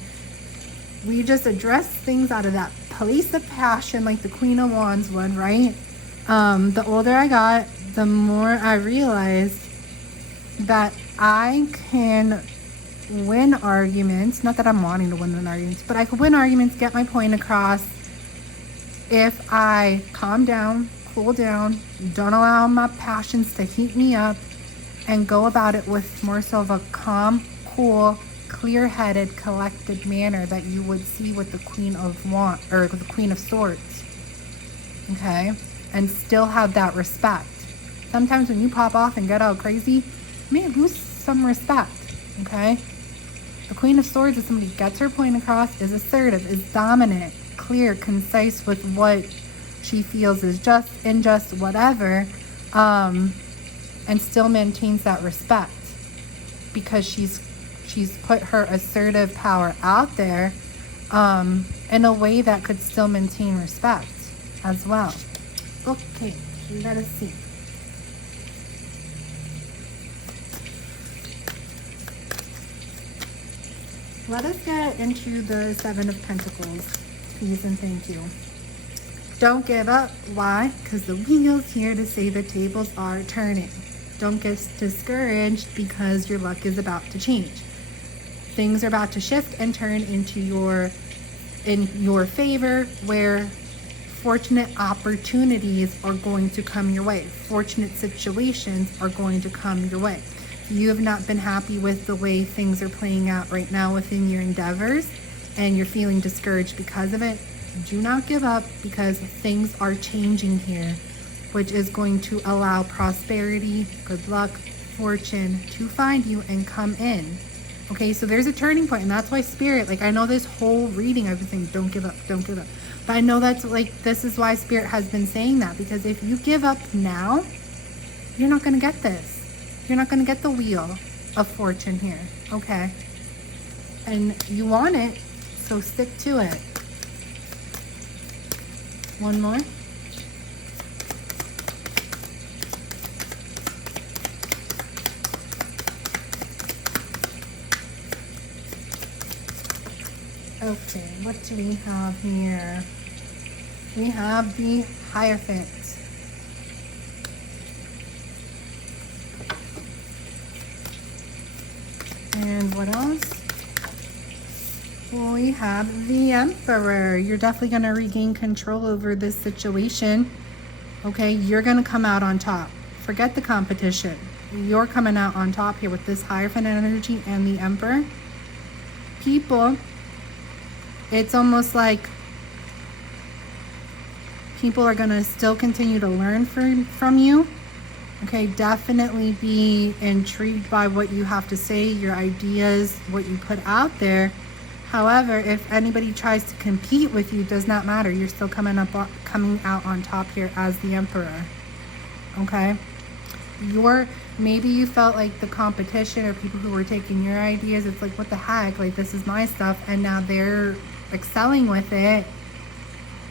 we just address things out of that place of passion, like the Queen of Wands one, right? The older I got, the more I realized that I can win arguments, not that I'm wanting to win arguments, but I can win arguments, get my point across if I calm down, cool down, don't allow my passions to heat me up, and go about it with more so of a calm, cool, clear-headed, collected manner that you would see with the Queen of Wands or the Queen of Swords. Okay? And still have that respect. Sometimes when you pop off and get all crazy, you may lose some respect. Okay? The Queen of Swords is somebody who gets her point across, is assertive, is dominant, clear, concise with what she feels is just, unjust, whatever, and still maintains that respect because she's put her assertive power out there in a way that could still maintain respect as well. Okay, let us see. Let us get into the Seven of Pentacles. Please and thank you. Don't give up. Why? Because the wheel's here to say the tables are turning. Don't get discouraged because your luck is about to change. Things are about to shift and turn in your favor, where fortunate opportunities are going to come your way. Fortunate situations are going to come your way. You have not been happy with the way things are playing out right now within your endeavors, and you're feeling discouraged because of it. Do not give up, because things are changing here, which is going to allow prosperity, good luck, fortune to find you and come in. Okay, so there's a turning point, and that's why Spirit, like, I know this whole reading I've been saying, don't give up, don't give up. But I know that's like, this is why Spirit has been saying that, because if you give up now, you're not going to get this. You're not going to get the wheel of fortune here, okay? And you want it, so stick to it. One more. Okay, what do we have here? We have the Hierophant. And what else? We have the Emperor. You're definitely going to regain control over this situation. Okay, you're going to come out on top. Forget the competition. You're coming out on top here with this Hierophant energy and the Emperor. People, it's almost like people are going to still continue to learn from you. Okay, definitely be intrigued by what you have to say, your ideas, what you put out there. However, if anybody tries to compete with you, does not matter. You're still coming out on top here as the Emperor. Okay? Maybe you felt like the competition or people who were taking your ideas, it's like, what the heck? Like, this is my stuff, and now they're excelling with it,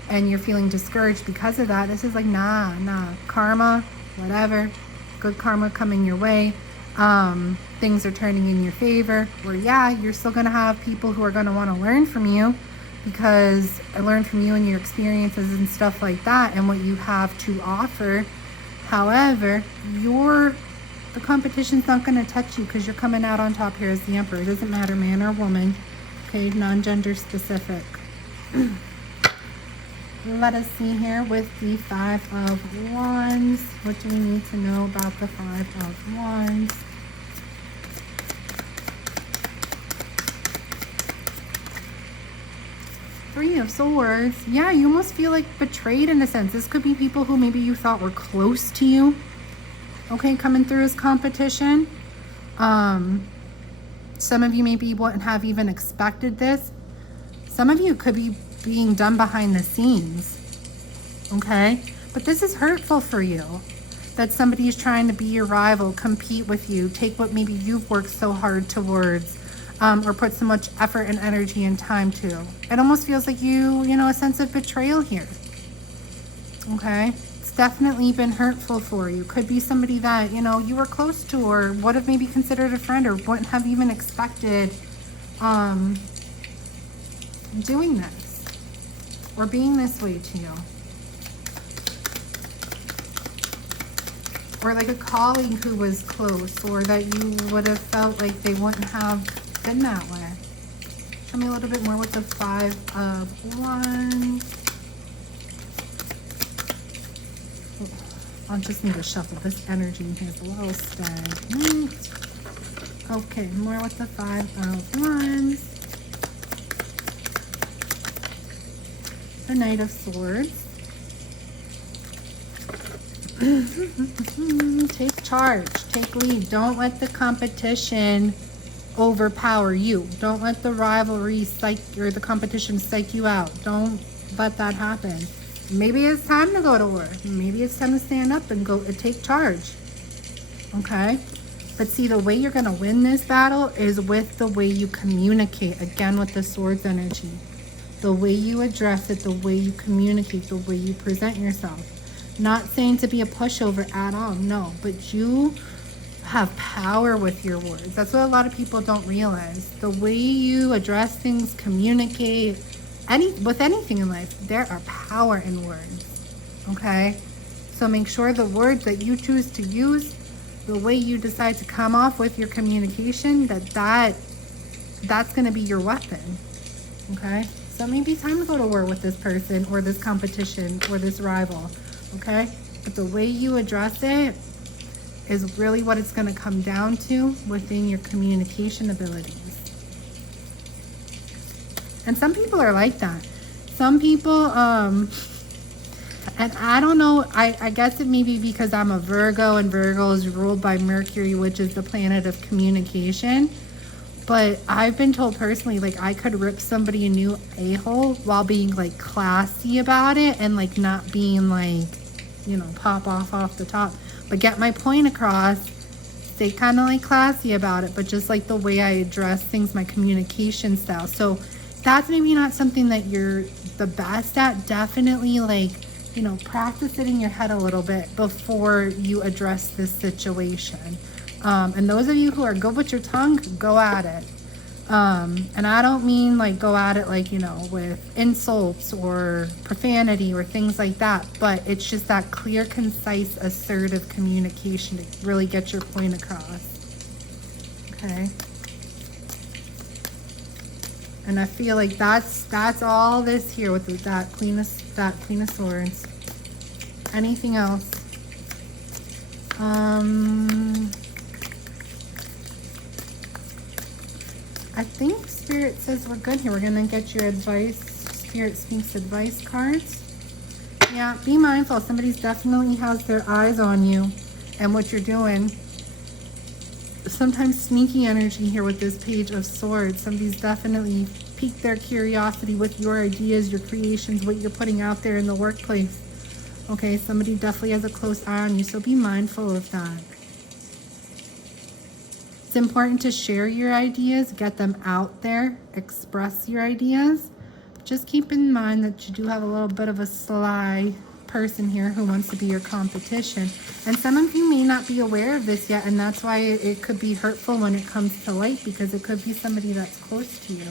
and you're feeling discouraged because of that. This is like, nah. Karma, whatever, good karma coming your way. Things are turning in your favor, where you're still going to have people who are going to want to learn from you, because I learned from you and your experiences and stuff like that and what you have to offer. However, the competition's not going to touch you, because you're coming out on top here as the Emperor. It doesn't matter, man or woman. Okay, non-gender specific. Let us see here with the Five of Wands. What do we need to know about the Five of Wands? Three of Swords. Yeah, you almost feel like betrayed in a sense. This could be people who maybe you thought were close to you. Okay, coming through as competition. Some of you maybe wouldn't have even expected this. Some of you could be being done behind the scenes. Okay, but this is hurtful for you, that somebody is trying to be your rival, compete with you, take what maybe you've worked so hard towards, or put so much effort and energy and time to. It almost feels like a sense of betrayal here. Okay, it's definitely been hurtful for you. Could be somebody that you were close to, or would have maybe considered a friend, or wouldn't have even expected doing this or being this way to you. or like a colleague who was close, or that you would have felt like they wouldn't have been that way. Tell me a little bit more with the 5 of Wands. I'll just need to shuffle. This energy here is a little stagnant. Okay, more with the 5 of Wands. The Knight of Swords. Take charge, take lead. Don't let the competition overpower you. Don't let the rivalry or the competition psych you out. Don't let that happen. Maybe it's time to go to war. Maybe it's time to stand up and go and take charge. Okay? But see, the way you're going to win this battle is with the way you communicate. Again, with the Swords energy. The way you address it, the way you communicate, the way you present yourself. Not saying to be a pushover at all, no. But you have power with your words. That's what a lot of people don't realize. The way you address things, communicate, with anything in life, there are power in words. Okay? So make sure the words that you choose to use, the way you decide to come off with your communication, that's going to be your weapon. Okay? So maybe time to go to war with this person or this competition or this rival. Okay? But the way you address it is really what it's going to come down to within your communication abilities. And some people are like that. Some people, and I don't know, I guess it may be because I'm a Virgo, and Virgo is ruled by Mercury, which is the planet of communication. But I've been told personally, like, I could rip somebody a new a-hole while being, like, classy about it and, like, not being, like, you know, pop off the top. But get my point across, stay kind of, like, classy about it, but just, like, the way I address things, my communication style. So that's maybe not something that you're the best at. Definitely, like, you know, practice it in your head a little bit before you address this situation. And those of you who are good with your tongue, go at it. And I don't mean like go at it like, you know, with insults or profanity or things like that, but it's just that clear, concise, assertive communication to really get your point across. Okay. And I feel like that's all this here with that Queen of Swords. Anything else? I think Spirit says we're good here. We're gonna get your advice. Spirit speaks advice cards. Yeah, be mindful. Somebody's definitely has their eyes on you and what you're doing. Sometimes sneaky energy here with this Page of Swords. Somebody's definitely piqued their curiosity with your ideas, your creations, what you're putting out there in the workplace. Okay, somebody definitely has a close eye on you, so be mindful of that. It's important to share your ideas, get them out there, express your ideas. Just keep in mind that you do have a little bit of a sly person here who wants to be your competition. And some of you may not be aware of this yet, and that's why it could be hurtful when it comes to light, because it could be somebody that's close to you.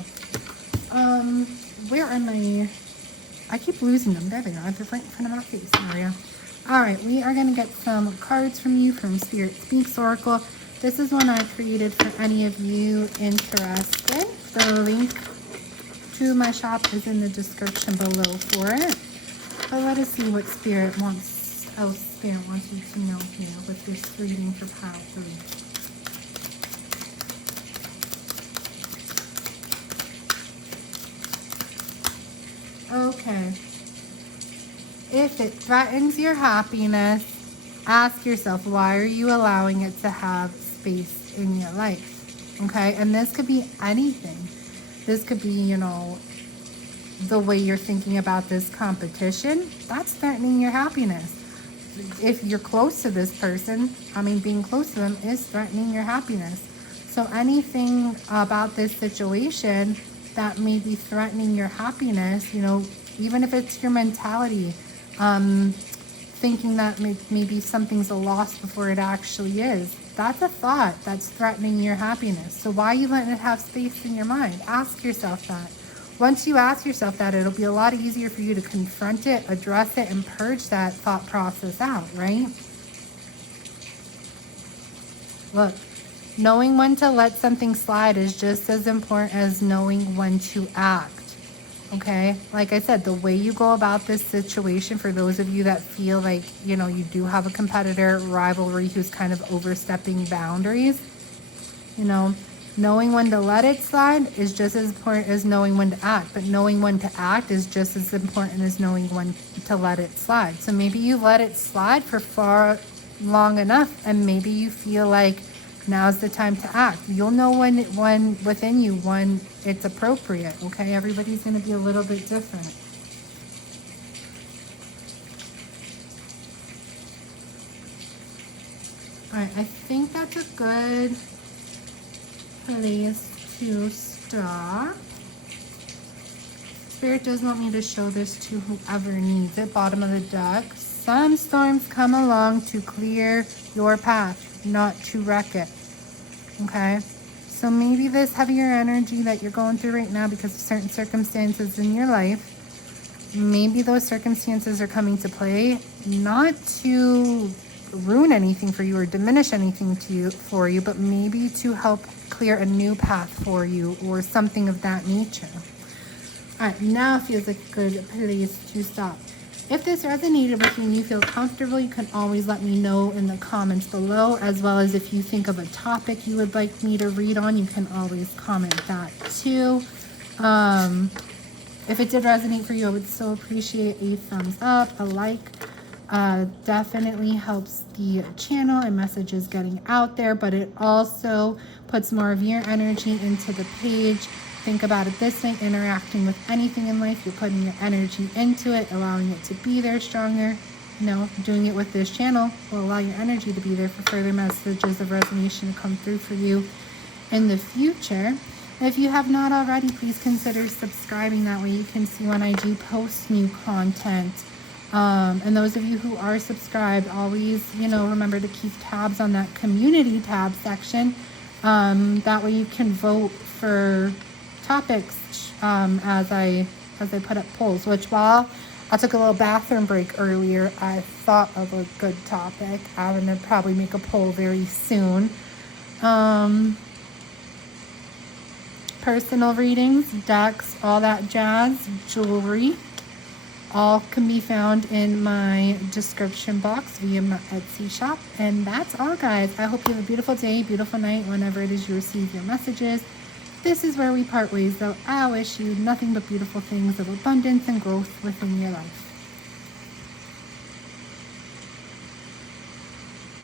Where am I keep losing them. There they are. They're right in front of my face, Maria. All right, we are going to get some cards from you from Spirit Speaks Oracle. This is one I created for any of you interested. The link to my shop is in the description below for it. But let us see what Spirit wants you to know here with this reading for pile 3. Okay. If it threatens your happiness, ask yourself, why are you allowing it to have space in your life? Okay, and this could be anything. This could be, you know, the way you're thinking about this competition. That's threatening your happiness. If you're close to this person, being close to them is threatening your happiness. So anything about this situation that may be threatening your happiness, you know, even if it's your mentality, thinking that maybe something's a loss before it actually is, that's a thought that's threatening your happiness. So why are you letting it have space in your mind? Ask yourself that. Once you ask yourself that, it'll be a lot easier for you to confront it, address it, and purge that thought process out, right? Look, knowing when to let something slide is just as important as knowing when to act. Okay, like I said, the way you go about this situation, for those of you that feel like, you know, you do have a competitor, rivalry who's kind of overstepping boundaries, you know, knowing when to let it slide is just as important as knowing when to act. But knowing when to act is just as important as knowing when to let it slide. So maybe you let it slide for far long enough, and maybe you feel like now's the time to act. You'll know when within you when it's appropriate. Okay, everybody's going to be a little bit different. All right, I think that's a good place to stop. Spirit does want me to show this to whoever needs it. Bottom of the deck. Some storms come along to clear your path, not to wreck it. Okay, so maybe this heavier energy that you're going through right now because of certain circumstances in your life, maybe those circumstances are coming to play not to ruin anything for you or diminish anything for you, but maybe to help clear a new path for you or something of that nature. All right, now feels like a good place to stop. If this resonated with you and you feel comfortable, you can always let me know in the comments below, as well as if you think of a topic you would like me to read on, you can always comment that too. If it did resonate for you, I would so appreciate a thumbs up, a like. Definitely helps the channel and messages getting out there, but it also puts more of your energy into the page. Think about it this way: interacting with anything in life, you're putting your energy into it, allowing it to be there stronger. You know, doing it with this channel will allow your energy to be there for further messages of resonation to come through for you in the future. If you have not already, please consider subscribing. That way you can see when I do post new content. And those of you who are subscribed, always, you know, remember to keep tabs on that community tab section. That way you can vote for topics as I put up polls, which while I took a little bathroom break earlier, I thought of a good topic. I'm going to probably make a poll very soon. Personal readings, decks, all that jazz, jewelry, all can be found in my description box via my Etsy shop. And that's all, guys. I hope you have a beautiful day, beautiful night, whenever it is you receive your messages. This is where we part ways, though. I wish you nothing but beautiful things of abundance and growth within your life.